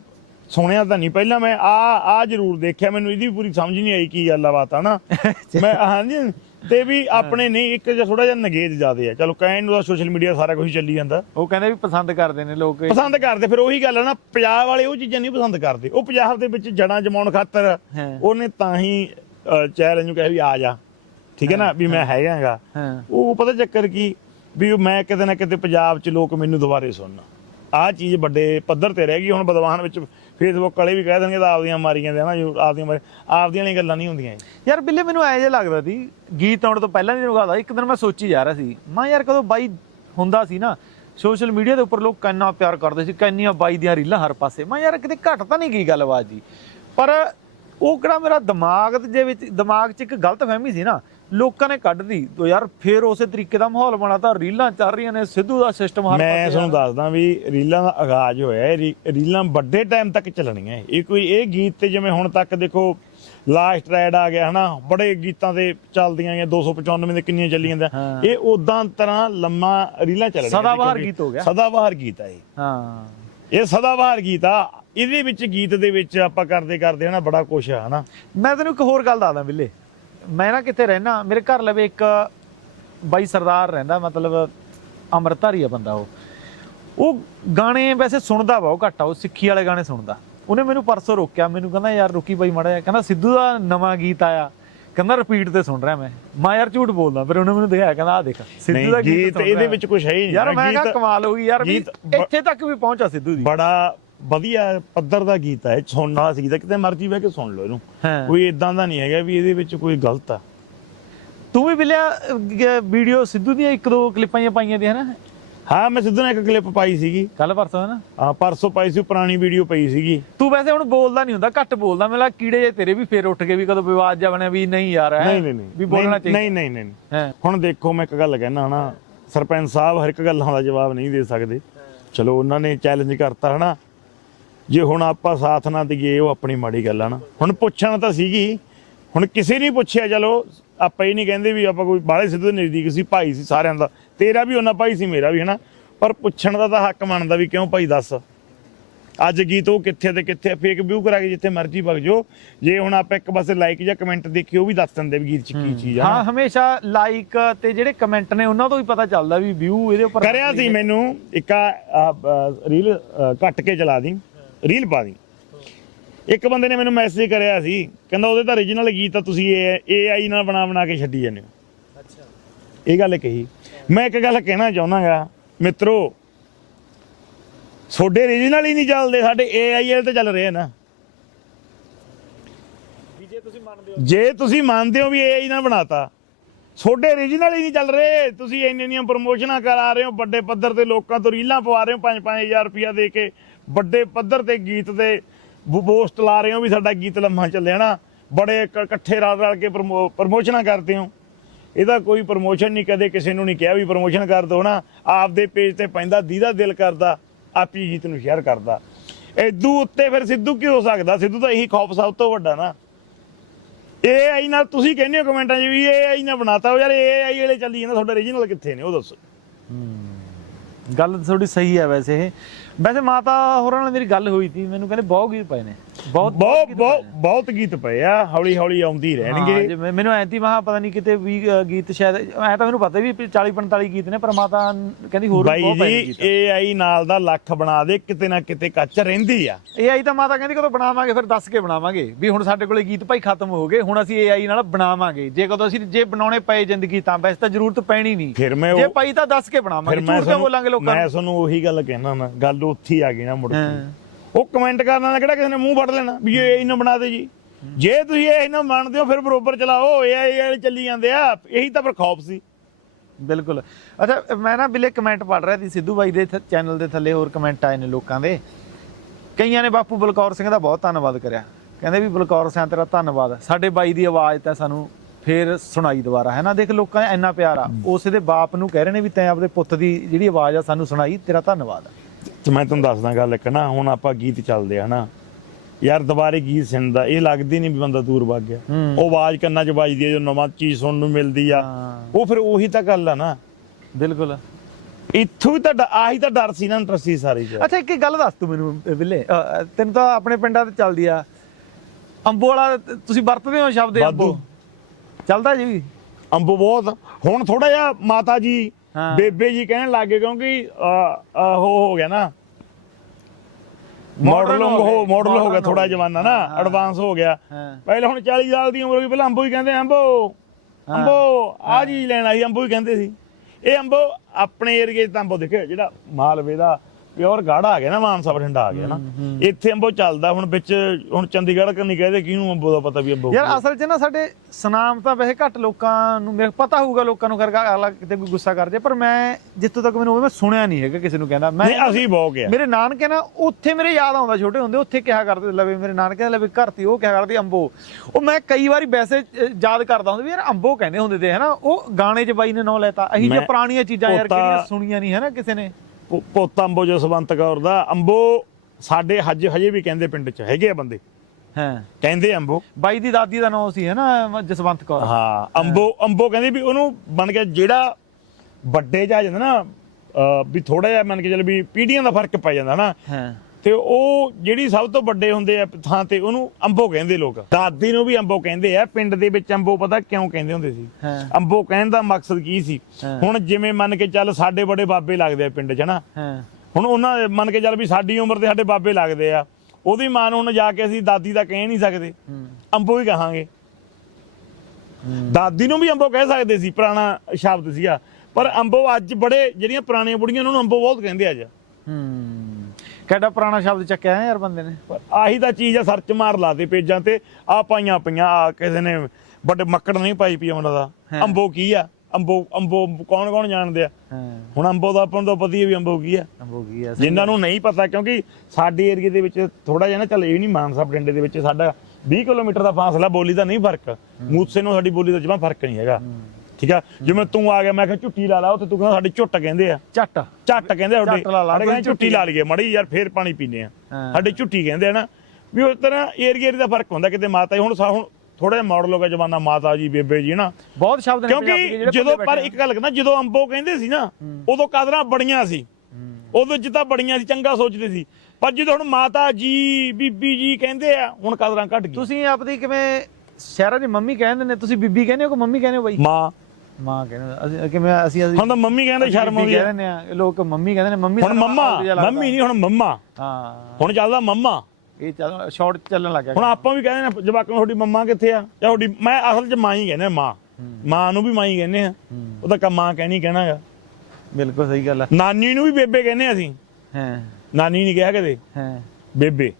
ਸੁਣਿਆ ਤਾਂ ਨਹੀਂ। ਪਹਿਲਾਂ ਮੈਂ ਆ ਆ ਜ਼ਰੂਰ ਦੇਖਿਆ। ਮੈਨੂੰ ਇਹਦੀ ਪੂਰੀ ਸਮਝ ਨਹੀਂ ਆਈ ਕੀ ਗੱਲ ਆ ਬਾਤ ਆ ਨਾ ਮੈਂ ਹਾਂਜੀ ਤੇ ਵੀ ਆਪਣੇ ਨਹੀਂ ਇੱਕ ਜਿਹਾ ਥੋੜਾ ਜਿਹਾ ਨਗੇਜ ਜ਼ਿਆਦੇ ਆ। ਚਲੋ ਕਹਿਣ ਨੂੰ ਤਾਂ ਸੋਸ਼ਲ ਮੀਡੀਆ ਸਾਰਾ ਕੁਝ ਚੱਲੀ ਜਾਂਦਾ। ਉਹ ਕਹਿੰਦੇ ਵੀ ਪਸੰਦ ਕਰਦੇ ਨੇ ਲੋਕ। ਇਹ। ਪਸੰਦ ਕਰਦੇ ਫਿਰ ਉਹੀ ਗੱਲ ਆ ਨਾ ਪੰਜਾਬ ਵਾਲੇ ਉਹ ਚੀਜ਼ਾਂ ਨਹੀਂ ਪਸੰਦ ਕਰਦੇ। ਉਹ ਪੰਜਾਬ ਦੇ ਵਿੱਚ ਜੜਾਂ ਜਮਾਉਣ ਖਾਤਰ ਹਾਂ। ਉਹਨੇ ਤਾਂ ਹੀ ਚੈਲੰਜ ਨੂੰ ਕਿਹਾ ਵੀ ਆ ਜਾ। ਠੀਕ ਹੈ ਨਾ ਵੀ ਮੈਂ ਹੈਗਾਗਾ ਹਾਂ। ਉਹ ਪਤਾ ਚੱਕਰ ਕੀ ਵੀ ਉਹ ਮੈਂ ਕਿਤੇ ਨਾ ਕਿਤੇ ਪੰਜਾਬ 'ਚ ਲੋਕ ਮੈਨੂੰ ਦੁਬਾਰੇ ਸੁਣਨ। ਆਹ ਚੀਜ਼ ਵੱਡੇ ਪੱਧਰ ਤੇ ਰਹਿ ਗਈ ਹੁਣ ਬਦਵਾਨ ਵਿੱਚ ਫੇਸਬੁੱਕ ਵਾਲੇ ਵੀ ਕਹਿ ਦੇਣਗੇ ਤਾਂ ਆਪਦੀਆਂ ਮਾਰੀਆਂ ਦੇ ਨਾ ਜੋ ਆਪਦੀਆਂ ਮਾਰੀ ਆਪਦੀਆਂ ਵਾਲੀਆਂ ਗੱਲਾਂ ਨਹੀਂ ਹੁੰਦੀਆਂ ਇਹ। ਯਾਰ ਬਿੱਲੇ, ਮੈਨੂੰ ਐ ਜਿਹਾ ਲੱਗਦਾ ਸੀ, ਗੀਤ ਆਉਣ ਤੋਂ ਪਹਿਲਾਂ ਦੀ ਗੱਲ ਆ ਇੱਕ ਦਿਨ ਮੈਂ ਸੋਚੀ ਜਾ ਰਿਹਾ ਸੀ, ਮੈਂ ਯਾਰ ਕਦੋਂ ਬਾਈ ਹੁੰਦਾ ਸੀ ਨਾ ਸੋਸ਼ਲ ਮੀਡੀਆ ਦੇ ਉੱਪਰ ਲੋਕ ਕਿੰਨਾ ਪਿਆਰ ਕਰਦੇ ਸੀ, ਕਿੰਨੀਆਂ ਬਾਈ ਦੀਆਂ ਰੀਲਾਂ ਹਰ ਪਾਸੇ ਮੈਂ ਯਾਰ ਕਿਤੇ ਘਟ ਤਾਂ ਨਹੀਂ ਗਈ ਗੱਲਬਾਤ ਜੀ ਪਰ ਉਹ ਕਿਹੜਾ ਮੇਰਾ ਦਿਮਾਗ ਦੇ ਵਿੱਚ ਦਿਮਾਗ 'ਚ ਇੱਕ ਗਲਤ ਫਹਿਮੀ ਸੀ ਨਾ ਲੋਕਾਂ ਨੇ ਕੱਢਦੀ ਤੋ ਯਾਰ ਫੇਰ ਉਸੇ ਤਰੀਕੇ ਦਾ ਮਾਹੌਲ ਬਣਾਤਾ ਰੀਲਾਂ ਚੱਲ ਰਹੀਆਂ ਨੇ ਸਿੱਧੂ ਦਾ ਸਿਸਟਮ ਹਰ ਮੈਂ ਤੁਹਾਨੂੰ ਦੱਸਦਾ ਵੀ ਰੀਲਾਂ ਦਾ ਆਗਾਜ਼ ਹੋਇਆ ਰੀ- ਰੀਲਾਂ ਵੱਡੇ ਟਾਈਮ ਤੱਕ ਚੱਲਣੀਆਂ ਇਹ ਕੋਈ ਇਹ ਗੀਤ ਤੇ ਜਿਵੇਂ ਹੁਣ ਤੱਕ ਦੇਖੋ ਲਾਸਟ ਰੈਡ ਆ ਗਿਆ ਹਨਾ? ਬੜੇ ਗੀਤਾਂ ਤੇ ਚੱਲਦੀਆਂ ਗਈਆਂ 295 ਦੇ ਕਿੰਨੀਆਂ ਚੱਲੀ ਜਾਂਦਾ ਹਾਂ। ਇਹ ਉਦਾਂ ਤਰ੍ਹਾਂ ਲੰਮਾ ਰੀਲਾਂ ਚੱਲਣੀਆਂ ਸਦਾਬਹਾਰ ਕਿਉਂਕਿ ਗੀਤ ਹੋ ਗਿਆ। ਸਦਾਬਹਾਰ ਗੀਤ ਆ ਇਹ। ਹਾਂ। ਇਹ ਸਦਾਬਹਾਰ ਗੀਤ ਆ। ਇਹਦੇ ਵਿੱਚ ਗੀਤ ਦੇ ਵਿੱਚ ਆਪਾਂ ਕਰਦੇ ਕਰਦੇ ਹਨਾ ਬੜਾ ਕੁਛ ਆ ਹਨਾ? ਮੈਂ ਤੈਨੂੰ ਇੱਕ ਹੋਰ ਗੱਲ ਦੱਸਦਾ ਬਿੱਲੇ। ਮੈਂ ਨਾ ਕਿਤੇ ਰਹਿਣਾ ਮੇਰੇ ਘਰ ਲਵੇ ਇੱਕ ਬਾਈ ਸਰਦਾਰ ਰਹਿੰਦਾ ਮਤਲਬ ਅੰਮ੍ਰਿਤਧਾਰੀ ਆ ਬੰਦਾ ਉਹ। ਉਹ ਗਾਣੇ ਵੈਸੇ ਸੁਣਦਾ ਵਾ ਉਹ ਘੱਟ ਆ ਉਹ ਸਿੱਖੀ ਵਾਲੇ ਗਾਣੇ ਸੁਣਦਾ। ਉਹਨੇ ਮੈਨੂੰ ਪਰਸੋਂ ਰੋਕਿਆ ਮੈਨੂੰ ਕਹਿੰਦਾ ਯਾਰ ਰੁਕੀ ਬਾਈ ਮਾੜਾ ਜਿਹਾ। ਕਹਿੰਦਾ ਸਿੱਧੂ ਦਾ ਨਵਾਂ ਗੀਤ ਆਇਆ। ਕਹਿੰਦਾ ਰਿਪੀਟ ਤੇ ਸੁਣ ਰਿਹਾ ਮੈਂ। ਮੈਂ ਯਾਰ ਝੂਠ ਬੋਲਦਾ ਫਿਰ ਉਹਨੇ ਮੈਨੂੰ ਦਿਖਾਇਆ ਕਹਿੰਦਾ ਆ ਦੇਖ ਸਿੱਧੂ ਦਾ ਗੀਤ ਇਹਦੇ। ਵਿੱਚ ਕੁਛ ਹੈ ਹੀ ਨਹੀਂ। ਯਾਰ ਮੈਂ ਕਿਹਾ ਕਮਾਲ ਹੋ ਗਈ ਯਾਰ ਵੀ ਇੱਥੇ ਤੱਕ ਵੀ ਪਹੁੰਚਾ ਸਿੱਧੂ ਦੀ ਬੜਾ ਵਧੀਆ ਪੱਧਰ ਦਾ ਗੀਤ ਹੈ ਸੁਣਨ ਸੀ ਗੀਤ ਕਿਤੇ ਮਰਜ਼ੀ ਬਹਿ ਕੇ ਸੁਣ ਲਓ ਇਹਨੂੰ। ਹਾਂ। ਕੋਈ ਇਦਾਂ ਦਾ ਨਹੀਂ ਹੈਗਾ ਵੀ ਇਹਦੇ ਵਿੱਚ ਕੋਈ ਗਲਤ ਆ। ਤੂੰ ਵੀ ਬਿੱਲਿਆ ਵੀਡੀਓ ਸਿੱਧੂ ਦੀਆਂ ਇੱਕ ਦੋ ਕਲਿੱਪਾਂ ਜਿਹੀਆਂ ਪਾਈਆਂ ਦੀਆਂ ਹਨਾ? ਹਾਂ ਮੈਂ ਸਿੱਧੂ ਨੇ ਇੱਕ ਕਲਿੱਪ ਪਾਈ ਸੀਗੀ। ਕੱਲ ਪਰਸੋਂ ਹਨਾ? ਆ ਪਰਸੋਂ ਪਾਈ ਸੀ ਪੁਰਾਣੀ ਵੀਡੀਓ ਪਈ ਸੀਗੀ। ਤੂੰ ਵੈਸੇ ਹੁਣ ਬੋਲਦਾ ਨਹੀਂ ਹੁੰਦਾ ਘੱਟ ਬੋਲਦਾ ਮੈਨੂੰ ਲੱਗਾ ਕੀੜੇ ਜਿਹੇ ਤੇਰੇ ਵੀ ਫੇਰ ਉੱਠ ਕੇ ਵੀ ਕਦੋਂ ਵਿਵਾਦ ਜਾ ਬਣਿਆ ਵੀ ਨਹੀਂ ਯਾਰ ਹੈ? ਨਹੀਂ ਨਹੀਂ ਨਹੀਂ। ਵੀ ਬੋਲਣਾ ਨਹੀਂ- ਚਾਹੀਦਾ। ਨਹੀਂ ਨਹੀਂ ਨਹੀਂ। ਹੈ। ਹੁਣ ਦੇਖੋ ਮੈਂ ਇੱਕ ਗੱਲ ਕਹਿਣਾ ਹਨਾ ਸਰਪੰਚ ਸਾਹਿਬ ਹਰ ਇੱਕ ਗੱਲਾਂ ਦਾ ਜਵਾਬ ਨਹੀਂ ਦੇ ਸਕਦੇ। ਚਲੋ ਉਹਨਾਂ ਨੇ ਚੈਲੰਜ ਕਰਤਾ ਹਨਾ? ਜੇ ਹੁਣ ਆਪਾਂ ਸਾਥ ਨਾ ਦਈਏ ਉਹ ਆਪਣੀ ਮਾੜੀ ਗੱਲ ਆ ਨਾ। ਹੁਣ ਪੁੱਛਣਾ ਤਾਂ ਸੀਗੀ ਹੁਣ ਕਿਸੇ ਨੇ ਪੁੱਛਿਆ ਚਲੋ ਆਪਾਂ ਇਹ ਨਹੀਂ ਕਹਿੰਦੇ ਵੀ ਆਪਾਂ ਕੋਈ ਬਾਹਲੇ ਸਿੱਧੂ ਦੇ ਨਜ਼ਦੀਕ ਸੀ ਭਾਈ ਸੀ ਸਾਰਿਆਂ ਦਾ। ਤੇਰਾ ਵੀ ਉਹਨਾਂ ਭਾਈ ਸੀ ਮੇਰਾ ਵੀ ਹਨਾ? ਪਰ ਪੁੱਛਣ ਦਾ ਤਾਂ ਹੱਕ ਬਣਦਾ ਵੀ ਕਿਉਂ ਭਾਈ ਦੱਸ? ਅੱਜ ਗੀਤ ਉਹ ਕਿੱਥੇ ਤੇ ਕਿੱਥੇ ਫੇਕ ਵਿਊ ਕਰਾ ਕੇ ਜਿੱਥੇ ਮਰਜ਼ੀ ਵਗ ਜਾਓ। ਜੇ ਹੁਣ ਆਪਾਂ ਇੱਕ ਪਾਸੇ ਲਾਈਕ ਜਾਂ ਕਮੈਂਟ ਦੇਖੀ ਉਹ ਵੀ ਦੱਸ ਦਿੰਦੇ ਵੀ ਗੀਤ 'ਚ ਕੀ ਚੀਜ਼ ਆ। ਹਾਂ ਹਮੇਸ਼ਾ ਲਾਈਕ ਤੇ ਜਿਹੜੇ ਕਮੈਂਟ ਨੇ ਉਹਨਾਂ ਤੋਂ ਹੀ ਪਤਾ ਚੱਲਦਾ ਵੀ ਵਿਊ ਇਹਦੇ ਉੱਪਰ ਕਰਿਆ ਸੀ ਮੈਨੂੰ ਇੱਕ ਰੀਲ ਕੱਟ ਕੇ ਚਲਾ ਦੀ। ਰੀਲ ਪਾ ਦੀ। ਇੱਕ ਬੰਦੇ ਨੇ ਮੈਨੂੰ ਮੈਸੇਜ ਕਰਿਆ ਸੀ ਕਹਿੰਦਾ ਉਹਦੇ ਤਾਂ origignal ਗੀਤ ਤਾਂ ਤੁਸੀਂ AI ਨਾਲ ਬਣਾ ਬਣਾ ਕੇ ਛੱਡੀ ਜਾਂਦੇ ਹੋ। ਅੱਛਾ। ਇਹ ਗੱਲ ਕਹੀ। ਮੈਂ ਇੱਕ ਗੱਲ ਕਹਿਣਾ ਚਾਹੁੰਦਾਗਾ ਮਿੱਤਰੋ ਤੁਹਾਡੇ origignal ਹੀ ਨਹੀਂ ਚੱਲਦੇ ਸਾਡੇ AI ਵਾਲੇ ਤੇ ਚੱਲ ਰਹੇ ਆ ਨਾ। ਜੇ ਤੁਸੀਂ ਮੰਨਦੇ ਹੋ। ਵੀ AI ਨਾਲ ਬਣਾਤਾ ਤੁਹਾਡੇ origignal ਹੀ ਨਹੀਂ ਚੱਲ ਰਹੇ। ਤੁਸੀਂ ਇੰਨੀਆਂ ਇੰਨੀਆਂ ਪ੍ਰਮੋਸ਼ਨਾਂ ਕਰਾ ਰਹੇ ਹੋ ਵੱਡੇ ਪੱਧਰ ਤੇ ਲੋਕਾਂ ਤੋਂ ਰੀਲਾਂ ਪਵਾ ਰਹੇ ਹੋ 5-5000 ਰੁਪਇਆ ਦੇ ਕੇ। ਵੱਡੇ ਪੱਧਰ ਤੇ ਗੀਤ ਦੇ ਬੋਸਟ ਲਾ ਰਹੇ ਹੋ ਵੀ ਸਾਡਾ ਗੀਤ ਲੰਮਾ ਚੱਲਿਆ ਨਾ ਬੜੇ ਇਕੱਠੇ ਰਲ ਰਲ ਕੇ ਪ੍ਰਮੋਸ਼ਨਾਂ ਕਰਦੇ ਹੋ। ਇਹਦਾ ਕੋਈ ਪ੍ਰਮੋਸ਼ਨ ਨਹੀਂ, ਕਦੇ ਕਿਸੇ ਨੂੰ ਨਹੀਂ ਕਿਹਾ ਵੀ ਪ੍ਰਮੋਸ਼ਨ ਕਰ ਦੋ ਨਾ ਆਪਦੇ ਪੇਜ ਤੇ ਪੈਂਦਾ, ਦੀਦਾ ਦਿਲ ਕਰਦਾ, ਆਪੀ ਗੀਤ ਨੂੰ ਸ਼ੇਅਰ ਕਰਦਾ। ਐਦੂ ਉੱਤੇ ਫਿਰ ਸਿੱਧੂ ਕੀ ਹੋ ਸਕਦਾ? ਸਿੱਧੂ ਤਾਂ ਇਹੀ ਖੌਫ ਸਭ ਤੋਂ ਵੱਡਾ ਨਾ। ਇਹ ਆਈ ਨਾਲ ਤੁਸੀਂ ਕਹਿੰਦੇ ਹੋ ਕਮੈਂਟਾਂ 'ਚ ਵੀ ਇਹ ਆਈ ਨਾਲ ਬਣਾਤਾ ਉਹ ਯਾਰ ਇਹ ਆਈ ਵਾਲੇ ਚੱਲੀ ਜਾਂਦਾ, ਤੁਹਾਡਾ origignal ਕਿੱਥੇ ਨੇ, ਉਹ ਦੱਸੋ। ਗੱਲ ਤੁਹਾਡੀ ਸਹੀ ਹੈ ਵੈਸੇ। ਇਹ ਵੈਸੇ ਮਾਤਾ ਹੋਰਾਂ ਨਾਲ ਮੇਰੀ ਗੱਲ ਹੋਈ ਸੀ ਮੈਨੂੰ ਕਹਿੰਦੇ ਬਹੁਤ ਗੀਤ ਪਏ ਨੇ। ਬਹੁਤ ਬਹੁਤ ਬਹੁਤ ਗੀਤ ਪਏ ਆ ਹੌਲੀ ਹੌਲੀ ਆਉਂਦੀ ਹਾਂ, ਰਹਿਣਗੇ। ਜੇ ਮੈਂ- ਮੈਨੂੰ ਐਂ ਤੀ ਮਹਾ ਪਤਾ ਨਹੀਂ ਕਿਤੇ ਵੀ ਗੀਤ ਸ਼ਾਇਦ ਐ ਤਾਂ ਮੈਨੂੰ ਪਤਾ ਵੀ 40 45 ਗੀਤ ਨੇ ਪਰ ਮਾਤਾ ਕਹਿੰਦੀ ਹੋਰ ਬਾਈ ਬਹੁਤ ਪਏ ਜੀ ਗੀਤ। ਇਹ ਆਈ ਨਾਲ ਦਾ ਲੱਖ ਬਣਾ ਦੇ ਕਿਤੇ ਨਾ ਕਿਤੇ ਕੱਚ ਰਹਿੰਦੀ ਆ। ਇਹ ਆਈ ਤਾਂ ਮਾਤਾ ਕਹਿੰਦੀ ਕਦੋਂ ਬਣਾਵਾਂਗੇ ਫਿਰ ਦੱਸ ਕੇ ਬਣਾਵਾਂਗੇ। ਵੀ ਹੁਣ ਸਾਡੇ ਕੋਲੇ ਗੀਤ ਭਾਈ ਖਤਮ ਹੋ ਗਏ ਹੁਣ ਅਸੀਂ AI ਨਾਲ ਬਣਾਵਾਂਗੇ। ਜੇ ਕਦੋਂ ਅਸੀਂ ਜੇ ਬਣਾਉਣੇ ਪਏ ਜ਼ਿੰਦਗੀ ਤਾਂ ਵੈਸੇ ਤਾਂ ਜ਼ਰੂਰਤ ਪੈਣੀ ਨਹੀਂ ਫਿਰ ਮੈਂ ਜੇ ਪਈ ਤਾਂ ਦੱਸ ਕੇ ਬਣਾਵਾਂਗੇ ਮੈਂ ਝੂਠ ਤੁਹਾਨੂੰ ਬੋਲਾਂਗੇ ਲੋਕਾਂ ਮੈਂ ਨੂੰ। ਤੁਹਾਨੂੰ ਉਹੀ ਗੱਲ ਕਹਿਣਾ ਨਾ ਗੱਲ ਉੱਥੇ ਹੀ ਆ ਗਈ ਨਾ ਮੁੜ ਕੇ। ਹਾਂ। ਉਹ ਕਮੈਂਟ ਕਰਨ ਵਾਲਾ ਕਿਹੜਾ ਕਿਸੇ ਨੇ ਮੂੰਹ ਫੜ ਲੈਣਾ ਵੀ ਇਹ ਇਹਨਾਂ ਬਣਾ ਦੇ ਜੀ। ਜੇ ਤੁਸੀਂ ਇਹ ਇਹਨਾਂ ਮੰਨਦੇ ਹੋ ਫਿਰ ਬਰੋਬਰ ਚਲਾਓ ਇਹ ਆਈ ਵਾਲੇ ਚੱਲੀ ਜਾਂਦੇ ਆ। ਇਹੀ ਤਾਂ ਫਿਰ ਖੌਫ ਸੀ। ਬਿਲਕੁਲ। ਅੱਛਾ ਮੈਂ ਨਾ ਬਿਲੇ ਕਮੈਂਟ ਪੜ ਰਿਹਾ ਸੀ ਸਿੱਧੂ ਬਾਈ ਦੇ ਚੈਨਲ ਦੇ ਥੱਲੇ ਹੋਰ ਕਮੈਂਟ ਆਏ ਨੇ ਲੋਕਾਂ ਦੇ। ਕਈਆਂ ਨੇ ਬਾਪੂ ਬਲਕੌਰ ਸਿੰਘ ਦਾ ਬਹੁਤ ਧੰਨਵਾਦ ਕਰਿਆ। ਕਹਿੰਦੇ ਵੀ ਬਲਕੌਰ ਸਿੰਘ ਤੇਰਾ ਧੰਨਵਾਦ ਸਾਡੇ ਬਾਈ ਦੀ ਆਵਾਜ਼ ਤਾਂ ਸਾਨੂੰ ਫੇਰ ਸੁਣਾਈ ਦੁਬਾਰਾ ਹੈ ਨਾ? ਦੇਖ ਲੋਕਾਂ ਦਾ ਇੰਨਾ ਪਿਆਰ ਆ। ਉਸੇ ਦੇ ਬਾਪ ਨੂੰ ਕਹਿ ਰਹੇ ਨੇ ਵੀ ਤੈਂ ਆਪਦੇ ਪੁੱਤ ਦੀ ਜਿਹੜੀ ਆਵਾਜ਼ ਆ ਸਾਨੂੰ ਸੁਣਾਈ ਤੇਰਾ ਧੰਨਵਾਦ ਤੇ ਮੈਂ ਤੁਹਾਨੂੰ ਦੱਸਦਾ ਗੱਲ ਇੱਕ ਨਾ ਹੁਣ ਆਪਾਂ ਗੀਤ ਚੱਲਦੇ ਆ ਨਾ ਯਾਰ ਦੁਬਾਰੇ ਗੀਤ ਸੁਣਦਾ ਇਹ ਲੱਗਦੀ ਨਹੀਂ ਵੀ ਬੰਦਾ ਦੂਰ ਵਗ ਗਿਆ। ਉਹ ਆਵਾਜ਼ ਕੰਨਾਂ 'ਚ ਵੱਜਦੀ ਹੈ ਜੋ ਨਵਾਂ ਚੀਜ਼ ਸੁਣਨ ਨੂੰ ਮਿਲਦੀ ਆ। ਉਹ ਫਿਰ ਉਹੀ ਤਾਂ ਗੱਲ ਆ ਨਾ। ਬਿਲਕੁਲ। ਇੱਥੋਂ ਹੀ ਤਾਂ ਡ- ਆਹੀ ਤਾਂ ਡਰ ਸੀ ਨਾ ਇੰਟਰਸੀ ਸਾਰੀ ਚ। ਅੱਛਾ ਇੱਕ ਗੱਲ ਦੱਸ ਤੂੰ ਮੈਨੂੰ ਅ, ਬਿੱਲੇ ਅ, ਅ, ਤੈਨੂੰ ਤਾਂ ਆਪਣੇ ਪਿੰਡਾਂ ਤੇ ਚੱਲਦੀ ਆ। ਅੰਬੋ ਵਾਲਾ ਤ- ਤੁਸੀਂ ਵਰਤਦੇ ਹੋ ਸ਼ਬਦ ਇਹ ਅੰਬੋ। ਚੱਲਦਾ ਜੀ। ਵੀ ਅੰਬੋ ਬਹੁਤ ਹੁਣ ਥੋੜਾ ਜਿਹਾ ਮਾਤਾ ਜੀ। ਬੇਬੇ ਜੀ ਕਹਿਣ ਲੱਗੇ ਕਿਉਂਕਿ ਉਹ ਹੋ ਗਿਆ ਨਾ। ਮਾਡਲ ਹੋ ਹੋ ਮਾਡਲ ਹੋ ਗਿਆ ਥੋੜਾ ਹੋ। ਜਮਾਨਾ ਨਾ। ਹਾਂ, ਹਾਂ। ਐਡਵਾਂਸ ਹੋ ਗਿਆ। ਹਾਂ। ਪਹਿਲਾਂ ਹੁਣ 40 ਸਾਲ ਦੀ ਉਮਰ ਹੋ ਗਈ ਪਹਿਲਾਂ ਅੰਬੋ ਹੀ ਕਹਿੰਦੇ ਅੰਬੋ ਅੰਬੋ ਆ ਜੀ ਲੈਣਾ ਸੀ ਅੰਬੋ ਹੀ ਕਹਿੰਦੇ ਸੀ। ਇਹ ਅੰਬੋ ਆਪਣੇ ਏਰੀਏ 'ਚ ਤਾਂ ਅੰਬੋ ਦੇਖਿਓ ਜਿਹੜਾ ਮਾਲਵੇ ਦਾ ਪਿਓਰ ਗਾੜਾ ਆ ਗਿਆ ਨਾ ਮਾਨਸਾ ਬਠਿੰਡਾ ਆ ਗਿਆ ਨਾ। ਇੱਥੇ ਅੰਬੋ ਚੱਲਦਾ ਹੁਣ ਵਿੱਚ ਹੁਣ ਚੰਡੀਗੜ੍ਹ ਕੰਨੀ ਕਹਦੇ ਕਿਹਨੂੰ ਅੰਬੋ ਦਾ ਪਤਾ ਵੀ ਅੰਬੋ ਯਾਰ ਅਸਲ 'ਚ ਨਾ ਸਾਡੇ ਸੁਨਾਮ ਤਾਂ ਵੈਸੇ ਘੱਟ ਲੋਕਾਂ ਨੂੰ ਮੇਰੇ ਪਤਾ ਹੋਊਗਾ ਲੋਕਾਂ ਨੂੰ ਕਰਕੇ ਅਗਲਾ ਕਿਤੇ ਕੋਈ ਗੁੱਸਾ ਕਰ ਜੇ ਪਰ ਮੈਂ ਜਿੱਥੋਂ ਤੱਕ ਮੈਨੂੰ ਹੋਵੇ ਮੈਂ ਸੁਣਿਆ ਨਹੀਂ ਹੈਗਾ ਕਿਸੇ ਨੂੰ ਕਹਿੰਦਾ। ਮੈਂ ਨਹੀਂ ਅਸੀਂ ਬਹੁਤ ਗਿਆ ਮੇਰੇ ਨਾਨਕੇ ਨਾ ਉੱਥੇ ਮੇਰੇ ਯਾਦ ਆਉਂਦਾ ਛੋਟੇ ਹੁੰਦੇ ਉੱਥੇ ਕਿਹਾ ਕਰਦੇ ਲਵੇ ਮੇਰੇ ਨਾਨਕੇ ਲਵੇ ਘਰ ਤੀ ਉਹ ਕਿਹਾ ਕਰਦੇ ਅੰਬੋ। ਉਹ ਮੈਂ ਕਈ ਵਾਰੀ ਵੈਸੇ ਯਾਦ ਕਰਦਾ ਹੁੰਦਾ ਵੀ ਯਾਰ ਅੰਬੋ ਕਹਿੰਦੇ ਹੁੰਦੇ ਤੇ ਹਨਾ? ਉਹ ਗਾਣੇ 'ਚ ਬਾਈ ਨੇ ਨਾਂ ਲੈਤਾ। ਅਹੀ ਜੇ ਪੁਰਾਣੀਆਂ ਚੀਜ਼ਾਂ ਯਾਰ ਕਿਹੜੀਆਂ ਸੁਣੀਆਂ ਨਹੀਂ ਹਨਾ ਕਿਸੇ ਨੇ? ਪੋਤਾ ਅੰਬੋ ਜਸਵੰਤ ਕੌਰ ਦਾ। ਅੰਬੋ ਸਾਡੇ ਹਜ ਹਜੇ ਵੀ ਕਹਿੰਦੇ ਪਿੰਡ 'ਚ ਹੈਗੇ ਆ ਬੰਦੇ। ਹਾਂ। ਕਹਿੰਦੇ ਅੰਬੋ। ਬਾਈ ਦੀ ਦਾਦੀ ਦਾ ਨਾਮ ਸੀ ਹਨਾ ਜਸਵੰਤ ਕੌਰ? ਹਾਂ ਅੰਬੋ ਅੰਬੋ ਕਹਿੰਦੇ ਵੀ ਉਹਨੂੰ ਬਣ ਕੇ ਜਿਹੜਾ ਵੱਡੇ ਜਾ ਜਾਂਦਾ ਨਾ ਵੀ ਥੋੜਾ ਜਿਹਾ ਮੰਨ ਕੇ ਚੱਲ ਵੀ ਪੀੜ੍ਹੀਆਂ ਦਾ ਫ਼ਰਕ ਪੈ ਜਾਂਦਾ ਨਾ। ਹਾਂ। ਤੇ ਉਹ ਜਿਹੜੀ ਸਭ ਤੋਂ ਵੱਡੇ ਹੁੰਦੇ ਆ ਥਾਂ ਤੇ ਉਹਨੂੰ ਅੰਬੋ ਕਹਿੰਦੇ ਲੋਕ। ਦਾਦੀ ਨੂੰ ਵੀ ਅੰਬੋ ਕਹਿੰਦੇ ਆ ਪਿੰਡ ਦੇ ਵਿੱਚ ਅੰਬੋ ਪਤਾ ਕਿਉਂ ਕਹਿੰਦੇ ਹੁੰਦੇ ਸੀ? ਅੰਬੋ ਕਹਿਣ ਦਾ ਮਕਸਦ ਕੀ ਸੀ। ਹੁਣ ਜਿਵੇਂ ਮੰਨ ਕੇ ਚੱਲ ਸਾਡੇ ਬੜੇ ਬਾਬੇ ਲੱਗਦੇ ਆ ਪਿੰਡ 'ਚ ਨਾ ਹਾਂ। ਹੁਣ ਉਹਨਾਂ ਦੇ ਮੰਨ ਕੇ ਚੱਲ ਵੀ ਸਾਡੀ ਉਮਰ ਦੇ ਸਾਡੇ ਬਾਬੇ ਲੱਗਦੇ ਆ। ਉਹਦੀ ਮਾਂ ਨੂੰ ਜਾ ਕੇ ਅਸੀਂ ਦਾਦੀ ਦਾ ਕਹਿ ਨਹੀਂ ਸਕਦੇ। ਅੰਬੋ ਹੀ ਕਹਾਂਗੇ। ਦਾਦੀ ਨੂੰ ਵੀ ਅੰਬੋ ਕਹਿ ਸਕਦੇ ਸੀ ਪੁਰਾਣਾ ਸ਼ਬਦ ਸੀਗਾ। ਪਰ ਅੰਬੋ ਅੱਜ ਬੜੇ ਜਿਹੜੀਆਂ ਪੁਰਾਣੀਆਂ ਬੁੜੀਆਂ ਉਹਨਾਂ ਨੂੰ ਅੰਬੋ ਬਹੁਤ ਕਹਿੰਦੇ ਅੱਜ। ਹੂੰ। ਕਿਹੜਾ ਪੁਰਾਣਾ ਸ਼ਬਦ ਚੱਕਿਆ ਹੈ ਯਾਰ ਬੰਦੇ ਨੇ? ਪਰ ਆਹੀ ਤਾਂ ਚੀਜ਼ ਆ ਸਰਚ ਮਾਰ ਲਾਤੇ ਪੇਜਾਂ ਤੇ। ਆ ਪਾਈਆਂ ਪਈਆਂ ਆ ਕਿਸੇ ਨੇ ਵੱਡੇ ਮੱਕੜ ਨਹੀਂ ਪਾਈ ਪਈ ਉਹਨਾਂ ਦਾ। ਅੰਬੋ ਕੀ ਆ? ਅੰਬੋ ਅੰਬੋ ਕੌਣ ਕੌਣ ਜਾਣਦੇ ਆ? ਹੁਣ ਅੰਬੋ ਦਾ ਆਪਾਂ ਨੂੰ ਤਾਂ ਪਤਾ ਹੀ ਆ ਵੀ ਅੰਬੋ ਕੀ ਆ। ਅੰਬੋ ਕੀ ਆ ਜਿਨ੍ਹਾਂ ਨੂੰ ਨਹੀਂ ਪਤਾ ਕਿਉਂਕਿ ਸਾਡੇ ਏਰੀਏ ਦੇ ਵਿੱਚ ਥੋੜਾ ਜਿਹਾ ਨਾ ਚੱਲ ਇਹ ਨਹੀਂ ਮਾਨਸਾ ਬਟਿੰਡੇ ਦੇ ਵਿੱਚ ਸਾਡਾ 20 ਕਿਲੋਮੀਟਰ ਦਾ ਫਾਸਲਾ ਬੋਲੀ ਦਾ ਨਹੀਂ ਫ਼ਰਕ। ਮੂਸੇ ਨੂੰ ਸਾਡੀ ਬੋਲੀ ਦਾ ਜਮਾ ਫ਼ਰਕ ਨਹੀਂ ਹੈਗਾ। ਠੀਕ ਆ? ਜਿਵੇਂ ਤੂੰ ਆ ਗਿਆ ਮੈਂ ਕਿਹਾ ਝੁੱਟੀ ਲਾ ਲਾ ਉਹ ਤੇ ਤੂੰ ਕਹਿੰਦਾ ਸਾਡੀ ਝੁੱਟ ਕਹਿੰਦੇ ਆ। ਚੱਟ ਝੱਟ ਕਹਿੰਦੇ ਆ ਸਾਡੇ। ਝੱਟ ਲਾ ਲਾ, ਸਾਡੇ ਕਹਿੰਦੇ ਝੁੱਟੀ ਲਾ ਲਈਏ ਮੜੀ ਯਾਰ ਫੇਰ ਪਾਣੀ ਪੀਨੇ ਆ। ਹਾਂ। ਸਾਡੇ ਝੁੱਟੀ ਕਹਿੰਦੇ ਆ ਨਾ ਵੀ ਉਸ ਤਰ੍ਹਾਂ ਏਰੀਏ ਦਾ ਫ਼ਰਕ ਹੁੰਦਾ ਕਿਤੇ ਮਾਤਾ ਜੀ ਹੁਣ ਸਾ- ਹੁਣ ਥੋੜਾ ਜਿਹਾ ਮਾਡਲ ਹੋ ਗਿਆ ਜਮਾਨਾ ਮਾਤਾ ਜੀ ਬੇਬੇ ਜੀ ਨਾ ਬਹੁਤ ਸ਼ਬਦ ਨੇ ਪੰਜਾਬੀ ਦੇ ਕਿਉਂਕਿ ਜਿਹੜੇ ਜਦੋਂ ਪਰ ਇੱਕ ਗੱਲ ਕਰਨਾ ਜਦੋਂ ਅੰਬੋ ਕਹਿੰਦੇ ਸੀ ਨਾ ਉਦੋਂ ਕਦਰਾਂ ਬੜੀਆਂ ਸੀ। ਉਦੋਂ ਜਿੱਦਾਂ ਬੜੀਆਂ ਸੀ ਚੰਗਾ ਸੋਚਦੇ ਸੀ। ਪਰ ਜਦੋਂ ਹੁਣ ਮਾਤਾ ਜੀ ਬੀਬੀ ਜੀ ਕਹਿੰਦੇ ਆ ਹੁਣ ਕਦਰਾਂ ਘਟ ਗਈਆਂ। ਤੁਸੀਂ ਆਪਦੀ ਕਿਵੇਂ ਸ਼ਹਿਰਾਂ ਦੀ ਮੰਮੀ ਕਹਿੰਦੇ ਨੇ ਤੁਸੀਂ ਬੀਬੀ ਕਹਿੰਦੇ ਹੋ ਕਿ ਮੰਮੀ ਕਹਿੰਦੇ ਹੋ ਬਾਈ? ਮਾਂ। ਮਾਂ ਕਹਿੰਦੇ ਹੋ। ਅਸੀਂ ਕਿਵੇਂ ਅਸੀਂ ਅਸੀਂ ਹੁਣ ਤਾਂ ਮੰਮੀ ਕਹਿੰਦੇ ਸ਼ਰਮ ਆਉਂਦੀ ਨੇ ਲੋਕ ਮੰਮੀ ਕਹਿੰਦੇ ਨੇ ਮੰਮੀ ਹੁਣ ਸਾਨੂੰ ਮੰਮਾ ਆਪ ਜਿਹਾ ਲੱਗਦਾ। ਮੰਮੀ ਨਹੀਂ ਹੁਣ ਮੰਮਾ। ਹਾਂ। ਹੁਣ ਚੱਲਦਾ ਮੰਮਾ। ਇਹ ਚੱਲ ਸ਼ਾਰਟ ਚੱਲਣ ਲੱਗ ਗਿਆ ਹੁਣ ਆਪਾਂ ਵੀ ਕਹਿੰਦੇ ਨੇ ਜਵਾਕਾਂ ਨੂੰ ਤੁਹਾਡੀ ਮੰਮਾ ਕਿੱਥੇ ਆ? ਜਾਂ ਤੁਹਾਡੀ ਮੈਂ ਅਸਲ 'ਚ ਮਾਂ ਹੀ ਕਹਿੰਦੇ ਆ, ਮਾਂ। ਮਾਂ ਨੂੰ ਵੀ ਮਾਂ ਹੀ ਕਹਿੰਦੇ ਆ। ਉਹ ਤਾਂ ਕ- ਮਾਂ ਕਹਿਣੀ ਕਹਿਣਾਗਾ ਬਿਲਕੁਲ ਸਹੀ ਗੱਲ ਹੈ ਨਾਨੀ ਨੂੰ ਵੀ ਬੇਬੇ ਕਹਿੰਦੇ ਆ ਅਸੀਂ। ਹਾਂ। ਨਾਨੀ ਨਹੀਂ ਕਿਹਾ ਕਦੇ। ਹਾਂ। ਬੇਬੇ।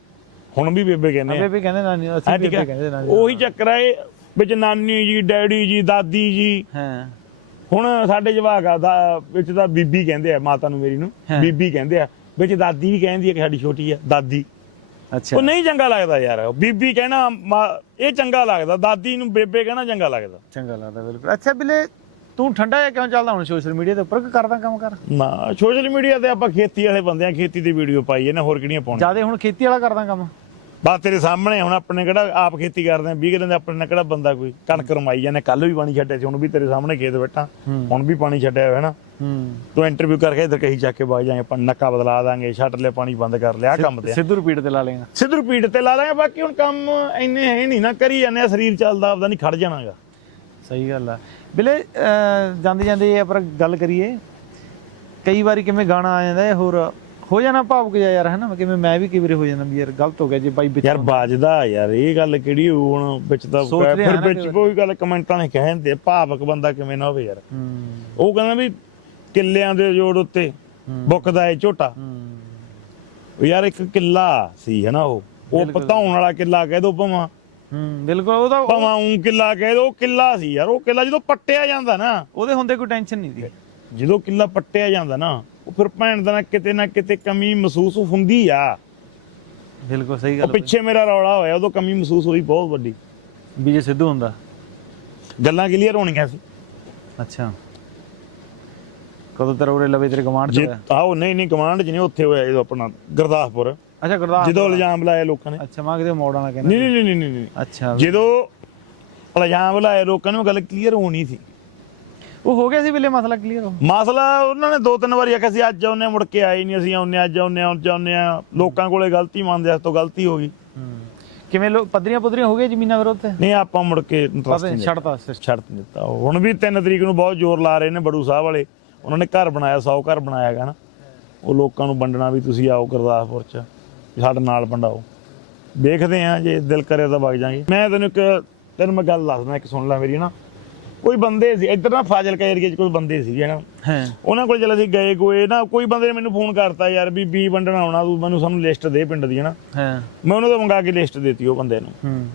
ਹੁਣ ਵੀ ਬੇਬੇ ਕਹਿੰਦੇ ਆ। ਬੇਬੇ ਕਹਿੰਦੇ ਨਾਨੀ ਹਾਂ ਅਸੀਂ ਬੇਬੇ ਕਹਿੰਦੇ ਹੈ ਨਾਨੀ ਉਹੀ ਚੱਕਰ ਹੈ ਇਹ ਵਿੱਚ ਨਾਨੀ ਜੀ ਡੈਡੀ ਜੀ ਦਾਦੀ ਜੀ। ਹਾਂ। ਹੁਣ ਸਾਡੇ ਜਵਾਕ ਆ ਦਾ ਵਿੱਚ ਤਾਂ ਬੀਬੀ ਕਹਿੰਦੇ ਆ ਮਾਤਾ ਨੂੰ ਮੇਰੀ ਨੂੰ। ਹਾਂ। ਬੀਬੀ ਕਹਿੰਦੇ ਆ। ਵਿੱਚ ਦਾਦੀ ਵੀ ਕਹਿੰਦੀ ਹੈ ਕਿ ਸਾਡੀ ਛੋਟੀ ਆ ਦਾਦੀ। ਅੱਛਾ। ਉਹ ਨਹੀਂ ਚੰਗਾ ਲੱਗਦਾ ਯਾਰ। ਬੀਬੀ ਕਹਿਣਾ ਮਾ- ਇਹ ਚੰਗਾ ਲੱਗਦਾ। ਦਾਦੀ ਨੂੰ ਬੇਬੇ ਕਹਿਣਾ ਚੰਗਾ ਲੱਗਦਾ। ਚੰਗਾ ਲੱਗਦਾ ਬਿਲਕੁਲ। ਅੱਛਾ ਬਿਲੇ ਤੂੰ ਠੰਡਾ ਜਿਹਾ ਕਿਉਂ ਚੱਲਦਾ ਹੁਣ ਸੋਸ਼ਲ ਮੀਡੀਆ ਦੇ ਉੱਪਰ? ਕਿ ਕਰਦਾ ਕੰਮ ਕਰ? ਨਾ ਸੋਸ਼ਲ ਮੀਡੀਆ ਤੇ ਆਪਾਂ ਖੇਤੀ ਵਾਲੇ ਬੰਦੇ ਆ ਖੇਤੀ ਦੀ ਵੀਡੀਓ ਪਾਈਏ ਨਾ ਹੋਰ ਕਿਹੜੀਆਂ ਪਾਉਣੀਆਂ? ਜਿਆਦੇ ਹੁਣ ਖੇਤੀ ਵਾਲਾ ਕਰਦਾ ਕੰਮ? ਬਾ ਤੇਰੇ ਸਾਹਮਣੇ ਹੁਣ ਆਪਣੇ ਕਿਹੜਾ ਆਪ ਖੇਤੀ ਕਰਦੇ ਆ 20 ਕਿਲੇ ਦੇ ਆਪਣੇ ਨਾਲ ਕਿਹੜਾ ਬੰਦਾ ਕੋਈ ਕਣਕ ਰਮਾਈ ਜਾਂਦੇ ਕੱਲ ਵੀ ਪਾਣੀ ਛੱਡਿਆ ਸੀ ਹੁਣ ਵੀ ਤੇਰੇ ਸਾਹਮਣੇ ਖੇਤ ਬੈਠਾ ਹੁਣ ਵੀ ਪਾਣੀ ਛੱਡਿਆ ਹੋਇਆ ਹੈ। ਨਾ ਤੂੰ ਇੰਟਰਵਿਊ ਕਰਕੇ ਇੱਧਰ ਕਹੀ ਚੱਕ ਕੇ ਵਗ ਜਾਏਗਾ ਆਪਾਂ ਨੱਕਾ ਬਦਲਾ ਦਾਂਗੇ ਛੱਡ ਲੈ ਪਾਣੀ ਬੰਦ ਕਰ ਲਿਆ ਕੰਮ ਤੇ। ਸਿੱਧੂ ਰਿਪੀਟ ਤੇ ਲਾ ਲੇਗਾ ਸਿੱਧੂ ਰਿਪੀਟ ਤੇ ਲਾ ਦਾਂਗੇ ਬਾਕੀ ਹੁਣ ਕੰਮ ਇੰਨੇ ਹੈ ਨਹੀਂ ਨਾ ਕਰੀ ਜਾਂਦੇ ਆ ਸਰੀਰ ਚੱਲਦਾ ਆਪਦਾ ਨਹੀਂ ਖੜ ਜਾਣਾਗਾ। ਸਹੀ ਗੱਲ ਆ। ਬਿਲੇ ਜਾਂਦੇ ਜਾਂਦੇ ਪਰ ਗੱਲ ਕਰੀਏ ਕਈ ਵਾਰੀ ਕਿਵੇਂ ਗਾਣਾ ਆ ਜਾਂਦਾ ਹੈ ਹੋਰ ਹੋ ਜਾਣਾ ਭਾਵੁਕ ਜਿਹਾ ਯਾਰ ਹੈ ਨਾ ਕਿਵੇਂ ਮੈਂ ਵੀ ਕਈ ਵਾਰੀ ਹੋ ਜਾਂਦਾ ਵੀ ਯਾਰ ਗਲਤ ਹੋ ਗਿਆ ਜੇ ਬਾਈ ਵਿੱਚ ਯਾਰ ਬਾਜਦਾ ਯਾਰ ਇਹ ਗੱਲ ਕਿਹੜੀ ਹੋਊ ਹੁਣ ਵਿੱਚ ਤਾਂ ਫਿਰ ਨਾ ਵਿੱਚ ਕੋਈ ਗੱਲ ਕਮੈਂਟਾਂ ਨੇ ਕਹਿੰਦੇ ਭਾਵਕ ਬੰਦਾ ਕਿਵੇਂ ਨਾ ਹੋਵੇ ਯਾਰ। ਹੂੰ। ਉਹ ਕਹਿੰਦਾ ਵੀ ਕਿੱਲਿਆਂ ਦੇ ਜੋੜ ਉੱਤੇ ਬੁੱਕਦਾ ਏ ਝੋਟਾ। ਹੂੰ। ਉਹ ਯਾਰ ਇੱਕ ਕਿੱਲਾ ਸੀ ਹਨਾ ਉਹ। ਉਹ ਪਤਾਉਣ ਵਾਲਾ ਕਿੱਲਾ ਕਹਿ ਦੋ ਭਵਾਂ। ਹੂੰ ਬਿਲਕੁਲ ਉਹਦਾ ਭਵਾਂ ਉਂ ਕਿੱਲਾ ਕਹਿ ਦੋ ਉਹ ਕਿੱਲਾ ਸੀ ਯਾਰ ਉਹ ਕਿੱਲਾ ਜਦੋਂ ਪੱਟਿਆ ਜਾਂਦਾ ਨਾ। ਉਹਦੇ ਹੁੰਦੇ ਕੋਈ ਟੈਨਸ਼ਨ ਨਹੀਂ ਸੀ। ਜਦੋਂ ਕਿੱਲਾ ਪੱਟਿਆ ਜਾਂਦਾ ਨਾ ਉਹ ਫਿਰ ਭੈਣ ਦਾ ਨਾ ਕਿਤੇ ਨਾ ਕਿਤੇ ਕਮੀ ਮਹਿਸੂਸ ਹੁੰਦੀ ਆ। ਬਿਲਕੁਲ ਸਹੀ ਉਹ ਗੱਲ ਪਿੱਛੇ ਮੇਰਾ ਰੌਲਾ ਹੋਇਆ ਉਦੋਂ ਕਮੀ ਮਹਿਸੂਸ ਹੋਈ ਬਹੁਤ ਵੱਡੀ। ਵੀ ਜੇ ਸਿੱਧੂ ਹੁੰਦਾ। ਗੱਲਾਂ ਕਲੀਅਰ ਹੋਣੀਆਂ ਸੀ? ਅੱਛਾ। ਕਦੋਂ ਤੇਰਾ ਉਰੇ ਲਵੇ ਤੇਰੇ ਗਵਾਂਢ ਚ ਜੇ ਹੋਇਆ? ਨਹੀਂ ਨਹੀਂ ਕਮਾਂਡ ਚ ਨਹੀਂ ਉੱਥੇ ਹੋਇਆ ਜਦੋਂ ਆਪਣਾ ਗੁਰਦਾਸਪੁਰ। ਅੱਛਾ ਗੁਰਦਾਸ ਜਦੋਂ ਇਲਜ਼ਾਮ ਲਾਏ ਲੋਕਾਂ ਨੇ। ਅੱਛਾ ਮੈਂ ਕਿਤੇ ਮੋੜਾਂ ਨਾਲ ਕਹਿੰਦਾ ਨਹੀਂ ਨਹੀਂ ਨਹੀਂ ਨਹੀਂ ਨਹੀਂ ਅੱਛਾ। ਜਦੋਂ ਇਲਜ਼ਾਮ ਲਾਏ ਲੋਕਾਂ ਨੂੰ ਗੱਲ ਕਲੀਅਰ ਹੋਣੀ ਸੀ। ਉਹ ਹੋ ਗਿਆ ਸੀ ਬਿੱਲੇ ਮਸਲਾ ਕਲੀਅਰ ਹੋ? ਮਸਲਾ ਉਹਨਾਂ ਨੇ ਦੋ ਤਿੰਨ ਵਾਰੀ ਆਖਿਆ ਸੀ ਅੱਜ ਆਉਨੇ ਮੁੜ ਕੇ ਆਏ ਨਹੀਂ ਅਸੀਂ ਆਉਨੇ ਅੱਜ ਆਉਨੇ ਅੱਜ ਆਉਨੇ ਆ ਲੋਕਾਂ ਕੋਲੇ ਗਲਤੀ ਮੰਨਦੇ ਆ ਤੋਂ ਗਲਤੀ ਹੋ ਗਈ। ਕਿਵੇਂ ਲੋ ਪੱਧਰੀਆਂ ਪੁੱਧਰੀਆਂ ਹੋ ਗਈਆਂ ਜ਼ਮੀਨਾਂ ਵਿਰੋਧ? ਤੇ ਨਹੀਂ ਆਪਾਂ ਮੁੜ ਕੇ ਇੰਟਰਸਟ ਨਹੀਂ ਛੱਡਤਾ ਛੱਡ ਦਿੱਤਾ। ਹੁਣ ਵੀ 3 ਤਰੀਕ ਨੂੰ ਬਹੁਤ ਜ਼ੋਰ ਲਾ ਰਹੇ ਨੇ ਬੜੂ ਸਾਹਿਬ ਵਾਲੇ। ਉਹਨਾਂ ਨੇ ਘਰ ਬਣਾਇਆ 100 ਘਰ ਬਣਾਇਆ ਗਾ ਨਾ। ਉਹ ਲੋਕਾਂ ਨੂੰ ਵੰਡਣਾ ਵੀ ਤੁਸੀਂ ਆਓ ਗੁਰਦਾਸਪੁਰ ਚ ਸਾਡੇ ਨਾਲ ਵੰਡਾਓ। ਦੇਖਦੇ ਆ ਜੇ ਦਿਲ ਕਰੇ ਤਾਂ ਵਗ ਜਾਾਂਗੇ। ਮੈਂ ਤੈਨੂੰ ਇੱਕ ਤੈਨੂੰ ਮੈਂ ਗੱਲ ਦੱਸਦਾ ਇੱਕ ਸੁਣ ਲੈ ਮੇਰੀ ਨਾ। ਕੋਈ ਬੰਦੇ ਸੀ ਇੱਧਰ ਨਾ ਫਾਜ਼ਿਲਕਾ ਏਰੀਏ 'ਚ ਕੋਈ ਬੰਦੇ ਸੀਗੇ ਨਾ। ਹਾਂ। ਉਹਨਾਂ ਕੋਲ ਚਲ ਅਸੀਂ ਗਏ ਕੋਈ ਨਾ ਕੋਈ ਬੰਦੇ ਨੇ ਮੈਨੂੰ ਫੋਨ ਕਰਤਾ ਯਾਰ ਵੀ ਬੀ ਵੰਡਣਾ ਆਉਣਾ ਤੂੰ ਮੈਨੂੰ ਸਾਨੂੰ ਲਿਸਟ ਦੇ ਪਿੰਡ ਦੀ ਨਾ ਹਾਂ। ਮੈਂ ਉਹਨਾਂ ਤੋਂ ਮੰਗਾ ਕੇ ਲਿਸਟ ਦਿੱਤੀ ਉਹ ਬੰਦੇ ਨੂੰ। ਹੂੰ।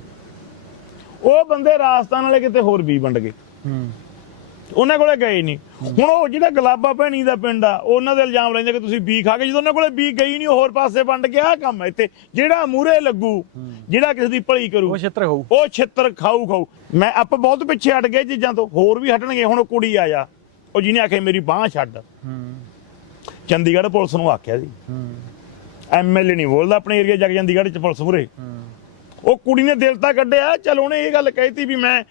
ਉਹ ਬੰਦੇ ਰਾਜਸਥਾਨ ਵਾਲੇ ਕਿਤੇ ਹੋਰ ਬੀ ਵੰਡ ਗਏ। ਹੂੰ। ਉਹਨਾਂ ਕੋਲੇ ਗਏ ਨਹੀਂ ਹੁਣ ਉਹ ਜਿਹੜਾ ਗਲਾਬਾ ਭੈਣੀ ਦਾ ਪਿੰਡ ਆ ਉਹਨਾਂ ਦੇ ਇਲਜ਼ਾਮ ਲੈਂਦੇ ਕਿ ਤੁਸੀਂ ਬੀ ਖਾ ਕੇ ਜਦੋਂ ਉਹਨਾਂ ਕੋਲੇ ਬੀ ਗਈ ਨਹੀਂ ਹੋਰ ਪਾਸੇ ਵੰਡ ਗਿਆ ਕੰਮ ਇੱਥੇ। ਜਿਹੜਾ ਮੂਰੇ ਲੱਗੂ ਜਿਹੜਾ ਕਿਸੇ ਦੀ ਭਲੀ ਕਰੂ ਉਹ ਛਿੱਤਰ ਹੋਊ ਉਹ ਛਿੱਤਰ ਖਾਊ ਖਾਊ। ਮੈਂ ਆਪਾਂ ਬਹੁਤ ਪਿੱਛੇ ਹਟ ਗਏ ਚੀਜ਼ਾਂ ਤੋਂ ਹੋਰ ਵੀ ਹਟਣਗੇ ਹੁਣ ਕੁੜੀ ਆਇਆ। ਉਹ ਜਿਹਨੇ ਆਖਿਆ ਮੇਰੀ ਬਾਹ ਛੱਡ। ਹੂੰ ਚੰਡੀਗੜ੍ਹ ਪੁਲਿਸ ਨੂੰ ਆਖਿਆ ਸੀ ਹੂੰ ਐਮਐਲਏ ਨਹੀਂ ਬੋਲਦਾ ਆਪਣੇ ਏਰੀਆ ਜਾ ਕੇ ਚੰਡੀਗੜ੍ਹ ਚ ਪੁਲਿਸ ਮੁਰੇ ਹੂੰ। ਉਹ ਕੁੜੀ ਨੇ ਦਿਲ ਤਾਂ ਕੱਢਿਆ ਚਲ ਉਹਨੇ ਇਹ ਗੱਲ ਕਹਿਤੀ ਵੀ ਮੈਂ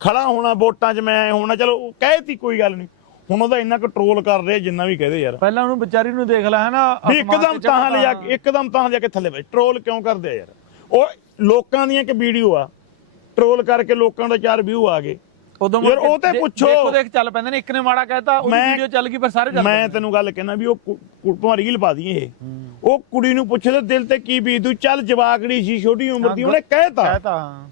ਖੜਾ ਹੋਣਾ ਵੋਟਾਂ 'ਚ ਮੈਂ ਹੋਣਾ ਚਲੋ ਉਹ ਕਹਿਤੀ ਕੋਈ ਗੱਲ ਨਹੀਂ। ਹੁਣ ਉਹਦਾ ਇੰਨਾ ਕੰਟਰੋਲ ਕਰ ਰਿਹਾ ਜਿੰਨਾ ਵੀ ਕਹਦੇ ਯਾਰ। ਪਹਿਲਾਂ ਉਹਨੂੰ ਵਿਚਾਰੀ ਨੂੰ ਦੇਖ ਲੈ ਹੈ ਨਾ ਵੀ ਅਸਮਾਨ ਇੱਕਦਮ ਤੇ ਤਾਂ। ਕੇ ਇੱਕਦਮ ਤਾਂ ਲਿਜਾ ਕੇ ਥੱਲੇ ਬੈ ਟਰੋਲ ਕਿਉਂ ਕਰਦੇ ਆ ਯਾਰ? ਉਹ ਲੋਕਾਂ ਦੀਆਂ ਇੱਕ ਵੀਡੀਓ ਆ। ਟਰੋਲ ਕਰਕੇ ਲੋਕਾਂ ਦਾ ਚਾਰ ਵਿਊ ਆ ਗਏ। ਉਦੋਂ ਯਾਰ ਉਹ ਤੇ ਪੁੱਛੋ। ਦੇਖੋ ਦੇਖ ਚੱਲ ਪੈਂਦੇ ਨੇ ਇੱਕ ਨੇ ਮਾੜਾ ਕਹਿਤਾ ਉਹਦੀ ਮੈਂ- ਵੀਡੀਓ ਚੱਲ ਗਈ ਪਰ ਸਾਰੇ ਚੱਲ ਮੈਂ ਤੈਨੂੰ ਗੱਲ ਕਹਿਣਾ ਵੀ ਉਹ ਕੁ- ਭਾਵੇਂ ਰੀਲ ਪਾ ਦਈਏ ਇਹ। ਉਹ ਕੁੜੀ ਨੂੰ ਪੁੱਛਦੇ ਦਿਲ ਤੇ ਕੀ ਬੀਤੂ ਚੱਲ ਜਵਾਕੜੀ ਸੀ ਛੋਟੀ ਉਮਰ ਦੀ ਉਹਨੇ ਕਹਿਤਾ। ਕਹਿਤਾ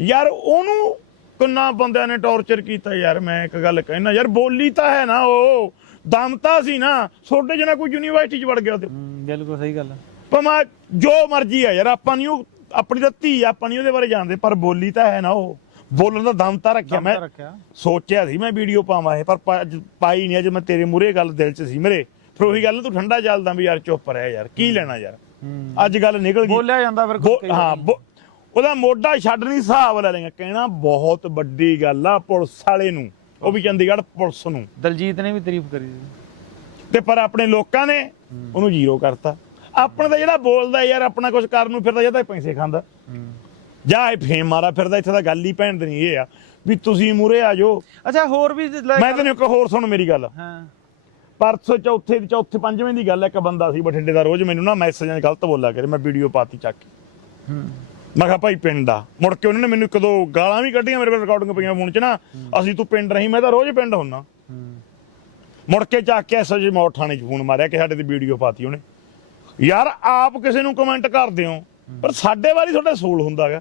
ਯਾਰ ਉਹਨੂੰ ਕਿੰਨਾ ਬੰਦਿਆਂ ਨੇ ਟੌਰਚਰ ਕੀਤਾ ਯਾਰ ਮੈਂ ਇੱਕ ਗੱਲ ਕਹਿਣਾ। ਯਾਰ ਬੋਲੀ ਤਾਂ ਹੈ ਨਾ ਉਹ। ਦਮ ਤਾਂ ਸੀ ਨਾ। ਛੋਟੇ ਜਿਹਨਾ ਕੋਈ ਯੂਨੀਵਰਸਿਟੀ ਚ ਵੜ ਗਿਆ ਤੇ। ਬਿਲਕੁਲ ਸਹੀ ਗੱਲ। ਭਮਾ ਜੋ ਮਰਜ਼ੀ ਆ ਯਾਰ ਆਪਾਂ ਨਹੀਂ ਉਹ ਆਪਣੀ ਤਾਂ ਧੀ ਆ, ਆਪਾਂ ਨਹੀਂ ਉਹਦੇ ਬਾਰੇ ਜਾਣਦੇ ਪਰ ਬੋਲੀ ਤਾਂ ਹੈ ਨਾ ਉਹ। ਬੋਲਣ ਦਾ ਦਮ ਤਾਂ ਰੱਖਿਆ। ਮੈਂ ਰੱਖਿਆ। ਸੋਚਿਆ ਸੀ ਮੈਂ ਵੀਡੀਓ ਪਾਵਾਂ ਇਹ ਪਰ ਪਾ- ਅੱਜ ਪਾਈ ਨਹੀਂ ਅੱਜ ਮੈਂ ਤੇਰੇ ਮੂਹਰੇ ਗੱਲ ਦਿਲ 'ਚ ਸੀ ਮੇਰੇ। ਫਿਰ ਉਹੀ ਗੱਲ ਤੂੰ ਠੰਡਾ ਚੱਲਦਾ ਵੀ ਯਾਰ ਚੁੱਪ ਰਹਿ ਯਾਰ ਕੀ ਲੈਣਾ ਯਾਰ? ਹੂੰ ਅੱਜ ਗੱਲ ਨਿਕਲ ਗਈ। ਬੋਲਿਆ ਜਾਂਦਾ ਫਿਰ ਬੋ- ਕਈ ਹਾਂ। ਬੋ- ਉਹਦਾ ਮੋਢਾ ਛੱਡ ਨਹੀਂ ਹਿਸਾਬ ਲੈ ਲੇਗਾ ਕਹਿਣਾ ਬਹੁਤ ਵੱਡੀ ਗੱਲ ਆ ਪੁਲਿਸ ਵਾਲੇ ਨੂੰ ਉਹ ਵੀ ਚੰਡੀਗੜ੍ਹ ਪੁਲਿਸ ਨੂੰ। ਦਲਜੀਤ ਨੇ ਵੀ ਤਾਰੀਫ ਕਰੀ ਸੀ। ਤੇ ਪਰ ਆਪਣੇ ਲੋਕਾਂ ਨੇ ਉਹਨੂੰ ਜ਼ੀਰੋ ਕਰਤਾ। ਆਪਣਾ ਤਾਂ ਜਿਹੜਾ ਬੋਲਦਾ ਯਾਰ ਆਪਣਾ ਕੁਝ ਕਰਨ ਨੂੰ ਫਿਰਦਾ ਜਾਂ ਤਾਂ ਪੈਸੇ ਖਾਂਦਾ। ਜਾਂ ਇਹ ਫੇਮ ਮਾਰਾ ਫਿਰਦਾ ਇੱਥੇ ਤਾਂ ਗੱਲ ਹੀ ਭੈਣ ਦੀ ਨਹੀਂ ਇਹ ਆ ਵੀ ਤੁਸੀਂ ਮੂਰੇ ਆ ਜਾਓ। ਅੱਛਾ ਹੋਰ ਵੀ ਮੈਂ ਤੈਨੂੰ ਇੱਕ ਹੋਰ ਸੁਣ ਮੇਰੀ ਗੱਲ। ਹਾਂ। ਪਰਸੋਂ ਚੌਥੇ ਦੀ ਚੌਥੇ ਪੰਜਵੇਂ ਦੀ ਗੱਲ ਹੈ ਇੱਕ ਬੰਦਾ ਸੀ ਬਠਿੰਡੇ ਦਾ ਰੋਜ਼ ਮੈਨੂੰ ਨਾ ਮੈਸੇਜਾਂ 'ਚ ਗਲਤ ਬੋਲਿਆ ਕਰੇ ਮੈਂ ਵੀਡੀਓ ਪਾਤੀ ਚੱਕ ਕੇ। ਹੂੰ। ਮੈਂ ਕਿਹਾ ਭਾਈ ਪਿੰਡ ਆ। ਮੁੜ ਕੇ ਉਹਨਾਂ ਨੇ ਮੈਨੂੰ ਕਦੋਂ ਗਾਲਾਂ ਵੀ ਕੱਢੀਆਂ ਮੇਰੇ ਕੋਲ ਰਿਕਾਰਡਿੰਗ ਪਈਆਂ ਫੋਨ 'ਚ ਨਾ। ਅਸੀਂ ਤੂੰ ਪਿੰਡ ਰਹੀ ਮੈਂ ਤਾਂ ਰੋਜ਼ ਪਿੰਡ ਹੁੰਨਾ। ਮੁੜ ਕੇ ਚੱਕ ਕੇ ਐਸਐਸਜੀ ਮੌੜ ਥਾਣੇ 'ਚ ਫੋਨ ਮਾਰਿਆ ਕਿ ਸਾਡੇ ਤੇ ਵੀਡੀਓ ਪਾਤੀ ਉਹਨੇ। ਯਾਰ ਆਪ ਕਿਸੇ ਨੂੰ ਕਮੈਂਟ ਕਰਦੇ ਹੋ ਪਰ ਸਾਡੇ ਵਾਰੀ ਤੁਹਾਡਾ ਸੋਲ ਹੁੰਦਾਗਾ।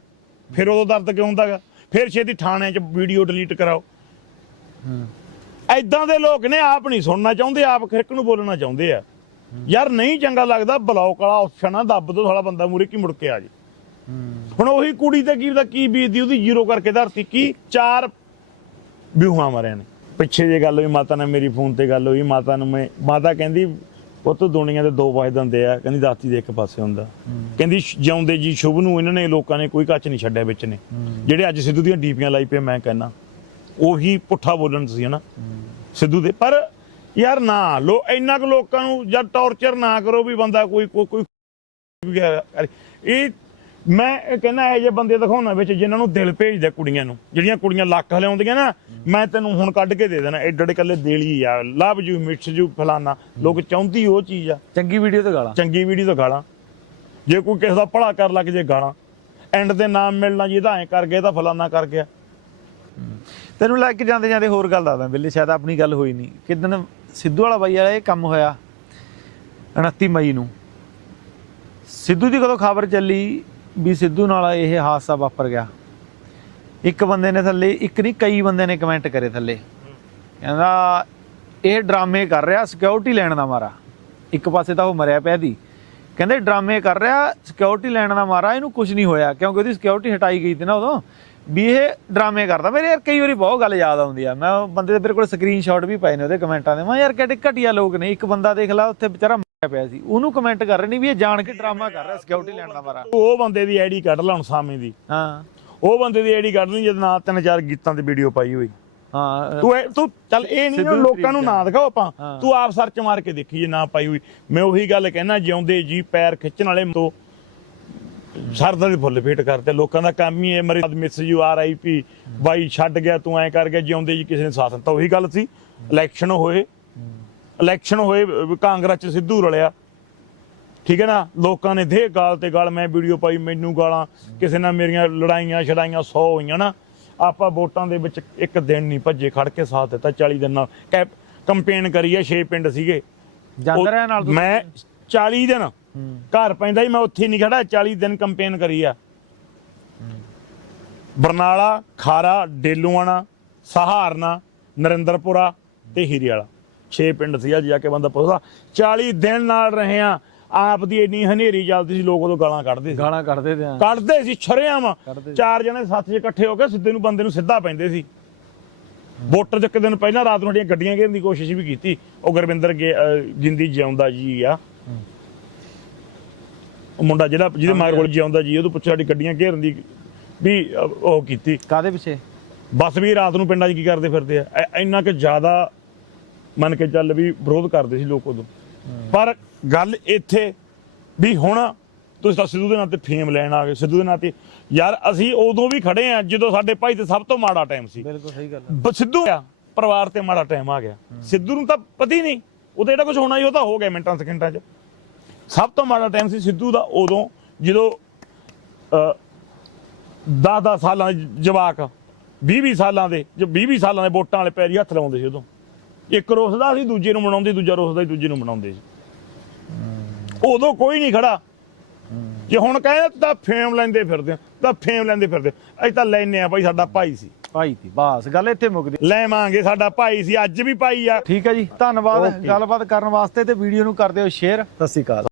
ਫਿਰ ਉਦੋਂ ਦਰਦ ਕਿਉਂ ਹੁੰਦਾਗਾ? ਫਿਰ ਛੇਤੀ ਥਾਣੇ 'ਚ ਵੀਡੀਓ ਡਿਲੀਟ ਕਰਾਓ। ਐਦਾਂ ਦੇ ਲੋਕ ਨੇ ਆਪ ਨਹੀਂ ਸੁਣਨਾ ਚਾਹੁੰਦੇ ਆਪ ਖਿਰਕ ਨੂੰ ਬੋਲਣਾ ਚਾਹੁੰਦੇ ਆ। ਯਾਰ ਨਹੀਂ ਚੰਗਾ ਲੱਗਦਾ ਬਲੌਕ ਵਾਲਾ ਆਪਸ਼ਨ ਆ ਦੱਬ ਦੋ ਸਾਲਾ ਬੰਦਾ ਮੂਰੇ ਕੀ ਮੁੜ ਕੇ ਆ ਜੇ। ਹੁਣ ਉਹੀ ਕੁੜੀ ਤੇ ਕੀ ਦਾ ਕੀ ਬੀਤਦੀ, ਉਹਦੀ ਜ਼ੀਰੋ ਕਰਕੇ ਧਰਤੀ, ਕੀ ਚਾਰ ਵਿਊਹਾਂ ਮਾਰਿਆ ਨੇ। ਪਿੱਛੇ ਜੇ ਗੱਲ ਹੋਈ, ਮਾਤਾ ਨਾਲ ਮੇਰੀ ਫੋਨ ਤੇ ਗੱਲ ਹੋਈ, ਮਾਤਾ ਨੂੰ ਮੈਂ ਮਾਤਾ ਕਹਿੰਦੀ ਉਹ ਤੋਂ ਦੁਨੀਆ ਦੇ ਦੋ ਵਾਅਦੇ ਹੁੰਦੇ ਆ। ਕਹਿੰਦੀ ਦਾਤੀ ਦੇ ਇੱਕ ਪਾਸੇ ਹੁੰਦਾ। ਕਹਿੰਦੀ ਜਿਉਂਦੇ ਜੀ ਸ਼ੁਭ ਨੂੰ, ਇਹਨਾਂ ਨੇ ਲੋਕਾਂ ਨੇ ਕੋਈ ਕੱਚ ਨਹੀਂ ਛੱਡਿਆ ਵਿੱਚ ਨੇ। ਜਿਹੜੇ ਅੱਜ ਸਿੱਧੂ ਦੀਆਂ ਡੀਪੀਆਂ ਲਾਈ ਪਏ ਮੈਂ ਕਹਿੰਦਾ, ਉਹੀ ਪੁੱਠਾ ਬੋਲਣ ਸੀ ਹਨਾ? ਸਿੱਧੂ ਦੇ। ਪਰ ਯਾਰ ਨਾ, ਲੋ, ਇੰਨਾ ਕੁ ਲੋਕਾਂ ਨੂੰ ਜਦ ਟੌਰਚਰ ਨਾ ਕਰੋ ਵੀ ਬੰਦਾ ਕੋਈ ਕੋਈ ਇਹ ਮੈਂ ਇਹ ਕਹਿੰਦਾ ਇਹ ਜੇ ਬੰਦੇ ਦਿਖਾਉਣਾ ਵਿੱਚ ਜਿਨ੍ਹਾਂ ਨੂੰ ਦਿਲ ਭੇਜਦਾ ਕੁੜੀਆਂ ਨੂੰ। ਜਿਹੜੀਆਂ ਕੁੜੀਆਂ ਲੱਕ ਹਲਾਉਂਦੀਆਂ ਨਾ ਮੈਂ ਤੈਨੂੰ ਹੁਣ ਕੱਢ ਕੇ ਦੇ ਦੇਣਾ। ਏਡੇ ਏਡੇ ਕੱਲੇ ਦੇਲੀ ਆ। ਲਵ ਯੂ ਮਿਟਸ ਯੂ ਫਲਾਨਾ। ਲੋਕ ਚਾਹੁੰਦੀ ਉਹ ਚੀਜ਼ ਆ। ਚੰਗੀ ਵੀਡੀਓ ਤੇ ਗਾਲਾਂ ਚੰਗੀ ਵੀਡੀਓ ਤੋਂ ਗਾਲਾਂ ਜੇ ਕੋਈ ਕਿਸੇ ਦਾ ਭਲਾ ਕਰ ਲੱਗ ਜੇ ਗਾਲਾਂ। ਐਂਡ ਦੇ ਨਾਮ ਮਿਲਣਾ ਜੀ ਇਹਦਾ ਐ ਕਰ ਗਿਆ ਤਾਂ ਫਲਾਨਾ ਕਰ ਗਿਆ। ਤੈਨੂੰ ਲੱਗ ਕੇ ਜਾਂਦੇ ਜਾਂਦੇ ਹੋਰ ਗੱਲ ਦੱਸਦਾ ਬਿੱਲੇ ਸ਼ਾਇਦ ਆਪਣੀ ਗੱਲ ਹੋਈ ਨਹੀਂ। ਕਿਦਨ ਸਿੱਧੂ ਵਾਲਾ ਬਾਈ ਵਾਲਾ ਇਹ ਕੰਮ ਹੋਇਆ 29 ਮਈ ਨੂੰ। ਸਿੱਧੂ ਦੀ ਕਦੋਂ ਖਬਰ ਚੱਲੀ? ਵੀ ਸਿੱਧੂ ਨਾਲ ਇਹ ਹਾਦਸਾ ਵਾਪਰ ਗਿਆ। ਇੱਕ ਬੰਦੇ ਨੇ ਥੱਲੇ, ਇੱਕ ਨਹੀਂ, ਕਈ ਬੰਦੇ ਨੇ ਕਮੈਂਟ ਕਰੇ ਥੱਲੇ। ਕਹਿੰਦਾ, ਇਹ ਡਰਾਮੇ ਕਰ ਰਿਹਾ ਸਿਕਿਉਰਿਟੀ ਲੈਣ ਦਾ ਮਾਰਾ। ਇੱਕ ਪਾਸੇ ਤਾਂ ਉਹ ਮਰਿਆ ਪਿਆ ਦੀ ਕਹਿੰਦੇ, ਡਰਾਮੇ ਕਰ ਰਿਹਾ ਸਿਕਿਉਰਿਟੀ ਲੈਣ ਦਾ ਮਾਰਾ, ਇਹਨੂੰ ਕੁਝ ਨਹੀਂ ਹੋਇਆ। ਕਿਉਂਕਿ ਉਹਦੀ ਸਿਕਿਉਰਿਟੀ ਹਟਾਈ ਗਈ ਤੇ ਨਾ ਉਦੋਂ। ਵੀ ਇਹ ਡਰਾਮੇ ਕਰਦਾ। ਮੇਰੇ ਯਾਰ, ਕਈ ਵਾਰੀ ਬਹੁਤ ਗੱਲ ਯਾਦ ਆਉਂਦੀ ਆ। ਮੈਂ ਉਹ ਬੰਦੇ ਦੇ ਮੇਰੇ ਕੋਲ ਸਕਰੀਨਸ਼ਾਟ ਵੀ ਪਏ ਨੇ ਉਹਦੇ ਕਮੈਂਟਾਂ ਦੇ। ਮੈਂ ਯਾਰ, ਕਿਹੜੇ ਘਟੀਆ ਲੋਕ ਨੇ। ਇੱਕ ਬੰਦਾ ਦੇਖ ਲਾ, ਉੱਥੇ ਵਿਚਾਰਾ ਪਿਆ ਸੀ। ਉਹਨੂੰ ਕਮੈਂਟ ਕਰ ਰਹੇ ਨੇ ਵੀ ਇਹ ਜਾਣ ਕੇ ਡਰਾਮਾ ਕਰ ਰਿਹਾ ਸਿਕਿਉਰਿਟੀ ਲੈਣ ਦਾ ਮਾਰਾ ਉਹ ਬੰਦੇ ਦੀ ਆਈਡੀ ਕੱਢ ਲਾ ਹੁਣ ਸਾਵੇਂ ਦੀ। ਹਾਂ। ਉਹ ਬੰਦੇ ਦੀ ਆਈਡੀ ਕੱਢ ਲਈ ਜਦ ਨਾ ਤਿੰਨ ਚਾਰ ਗੀਤਾਂ ਦੀ ਵੀਡੀਓ ਪਾਈ ਹੋਈ। ਹਾਂ। ਤੂੰ ਇਹ- ਤੂੰ ਚੱਲ ਇਹ ਨਹੀਂ ਲੋਕਾਂ ਨੂੰ ਨਾ ਦਿਖਾਓ ਆਪਾਂ। ਤੂੰ ਆਪ ਸਰਚ ਮਾਰ ਕੇ ਦੇਖੀ ਜੇ ਨਾ ਪਾਈ ਹੋਈ। ਮੈਂ ਉਹੀ ਗੱਲ ਕਹਿਣਾ ਜਿਉਂਦੇ ਜੀ ਪੈਰ ਖਿੱਚਣ ਵਾਲੇ ਤੋਂ ਸਰਦਾਂ ਦੇ ਫੁੱਲ ਫੇਟ ਕਰਤੇ ਲੋਕਾਂ ਦਾ ਕੰਮ ਹੀ ਹੈ ਮਰੇ miss you R I P ਬਾਈ ਛੱਡ ਗਿਆ ਤੂੰ ਐ ਕਰ ਗਿਆ ਜਿਉਂਦੇ ਜੀ ਕਿਸੇ ਨੇ ਸਾਥ ਦਿੱਤਾ। ਉਹੀ ਗੱਲ ਸੀ। ਇਲੈਕਸ਼ਨ ਹੋਏ। ਇਲੈਕਸ਼ਨ ਹੋਏ ਕਾਂਗਰਸ ਚ ਸਿੱਧੂ ਰਲਿਆ। ਠੀਕ ਹੈ ਨਾ? ਲੋਕਾਂ ਨੇ ਦੇ ਗਾਲ ਤੇ ਗਾਲ ਮੈਂ ਵੀਡੀਓ ਪਾਈ ਮੈਨੂੰ ਗਾਲਾਂ ਕਿਸੇ ਨਾਲ ਮੇਰੀਆਂ ਲੜਾਈਆਂ ਛੜਾਈਆਂ 100 ਹੋਈਆਂ ਨਾ। ਆਪਾਂ ਵੋਟਾਂ ਦੇ ਵਿੱਚ ਇੱਕ ਦਿਨ ਨਹੀਂ ਭੱਜੇ ਖੜ ਕੇ ਸਾਥ ਦਿੱਤਾ 40 ਦਿਨ ਨਾਲ। ਕੰਪੇਨ ਕਰੀ ਆ 6 ਪਿੰਡ ਸੀਗੇ। ਜਾਂਦਾ ਰਿਹਾ ਨਾਲ ਮੈਂ 40 ਦਿਨ। ਘਰ ਪੈਂਦਾ ਹੀ ਮੈਂ ਉੱਥੇ ਨਹੀਂ ਖੜਾ 40 ਦਿਨ ਕੰਪੇਨ ਕਰੀ ਆ। ਬਰਨਾਲਾ ਖਾਰਾ ਡੇਲੂਆਣਾ ਸਹਾਰਨਾ ਨਰਿੰਦਰਪੁਰਾ ਤੇ ਹੀਰੇ ਵਾਲਾ। 6 ਪਿੰਡ ਸੀ ਅੱਜ ਜਾ ਕੇ ਬੰਦਾ ਪੁੱਛਦਾ 40 ਦਿਨ ਨਾਲ ਰਹੇ ਆ ਆਪ ਦੀ ਇੰਨੀ ਹਨੇਰੀ ਚੱਲਦੀ ਸੀ ਲੋਕ ਉਦੋਂ ਗਾਲਾਂ ਕੱਢਦੇ ਸੀ। ਗਾਣਾ ਕੱਢਦੇ ਤੇ ਆ ਕੱਢਦੇ ਸੀ ਛਰਿਆਮ। ਕੱਢਦੇ। ਚਾਰ ਜਣੇ ਸੱਤ 'ਚ ਇਕੱਠੇ ਹੋ ਕੇ ਸਿੱਧੇ ਨੂੰ ਬੰਦੇ ਨੂੰ ਸਿੱਧਾ ਪੈਂਦੇ ਸੀ। ਵੋਟਰ ਇੱਕ ਦਿਨ ਪਹਿਲਾਂ ਰਾਤ ਨੂੰ ਸਾਡੀਆਂ ਗੱਡੀਆਂ ਘੇਰਨ ਦੀ ਕੋਸ਼ਿਸ਼ ਵੀ ਕੀਤੀ। ਉਹ ਗੁਰਵਿੰਦਰ ਗੇ- ਅਹ ਜਿੰਦੀ ਜਿਉਂਦਾ ਜੀ ਆ। ਉਹ ਮੁੰਡਾ ਜਿਹੜਾ ਜਿਹਦੇ ਮਾਰ ਕੋਲ ਜਿਉਂਦਾ ਜੀ ਉਹ ਤੋਂ ਪੁੱਛਿਆ ਸਾਡੀ ਗੱਡੀਆਂ ਘੇਰਨ ਦੀ ਵੀ ਅਹ, ਉਹ ਕੀਤੀ। ਕਾਦੇ ਪਿੱਛੇ? ਬਸ ਵੀ ਰਾਤ ਨੂੰ ਪਿੰਡਾਂ 'ਚ ਕੀ ਕਰਦੇ ਫਿਰਦੇ ਆ? ਐ- ਇੰਨਾ ਕਿ ਜ਼ਿਆਦਾ ਮੰਨ ਕੇ ਚੱਲ ਵੀ ਵਿਰੋਧ ਕਰਦੇ ਸੀ ਲੋਕ ਉਦੋਂ। ਪਰ ਗੱਲ ਇੱਥੇ ਵੀ ਹੁਣ ਤੁਸੀਂ ਤਾਂ ਸਿੱਧੂ ਦੇ ਨਾਂ ਤੇ ਫੇਮ ਲੈਣ ਆ ਗਏ ਸਿੱਧੂ ਦੇ ਨਾਂ ਤੇ ਯਾਰ ਅਸੀਂ ਉਦੋਂ ਵੀ ਖੜੇ ਆ ਜਦੋਂ ਸਾਡੇ ਭਾਈ ਤੇ ਸਭ ਤੋਂ ਮਾੜਾ ਟਾਈਮ ਸੀ। ਬਿਲਕੁਲ ਸਹੀ ਗੱਲ ਬ- ਸਿੱਧੂ ਆ ਪਰਿਵਾਰ ਤੇ ਮਾੜਾ ਟਾਈਮ ਆ ਗਿਆ। ਸਿੱਧੂ ਨੂੰ ਤਾਂ ਪਤਾ ਹੀ ਨਹੀਂ ਉਹਦਾ ਜਿਹੜਾ ਕੁਝ ਹੋਣਾ ਸੀ ਉਹ ਤਾਂ ਹੋ ਗਿਆ ਮਿੰਟਾਂ ਸਕਿੰਟਾਂ 'ਚ। ਸਭ ਤੋਂ ਮਾੜਾ ਟਾਈਮ ਸੀ ਸਿੱਧੂ ਦਾ ਉਦੋਂ ਜਦੋਂ 10-10 ਸਾਲਾਂ ਦੇ ਜਵਾਕ 20-20 ਸਾਲਾਂ ਦੇ ਜੋ 20-20 ਸਾਲਾਂ ਦੇ ਵੋਟਾਂ ਵਾਲੇ ਪੈਰੀ ਹੱਥ ਲਾਉਂਦੇ ਸੀ ਉਦੋਂ। ਇੱਕ ਰੋਸਦਾ ਸੀ ਦੂਜੇ ਨੂੰ ਮਨਾਉਂਦੇ ਦੂਜਾ ਰੋਸਦਾ ਸੀ ਦੂਜੇ ਨੂੰ ਮਨਾਉਂਦੇ ਸੀ। ਉਦੋਂ ਕੋਈ ਨਹੀਂ ਖੜਾ। ਜੇ ਹੁਣ ਕਹਿੰਦੇ ਤਾਂ ਫੇਮ ਲੈਂਦੇ ਫਿਰਦੇ ਆ, ਤਾਂ ਫੇਮ ਲੈਂਦੇ ਫਿਰਦੇ ਅਸੀਂ ਤਾਂ ਲੈਨੇ ਆ ਭਾਈ ਸਾਡਾ ਭਾਈ ਸੀ। ਭਾਈ ਦੀ ਬਸ ਗੱਲ ਇੱਥੇ ਮੁੱਕਦੀ ਲੈਵਾਂਗੇ ਸਾਡਾ ਭਾਈ ਸੀ ਅੱਜ ਵੀ ਭਾਈ ਆ। ਠੀਕ ਹੈ ਜੀ ਧੰਨਵਾਦ. ਗੱਲਬਾਤ ਕਰਨ ਵਾਸਤੇ ਤੇ ਵੀਡੀਓ ਨੂੰ ਕਰ ਦਿਓ ਸ਼ੇਅਰ। ਸਤਿ ਸ਼੍ਰੀ ਅਕਾਲ।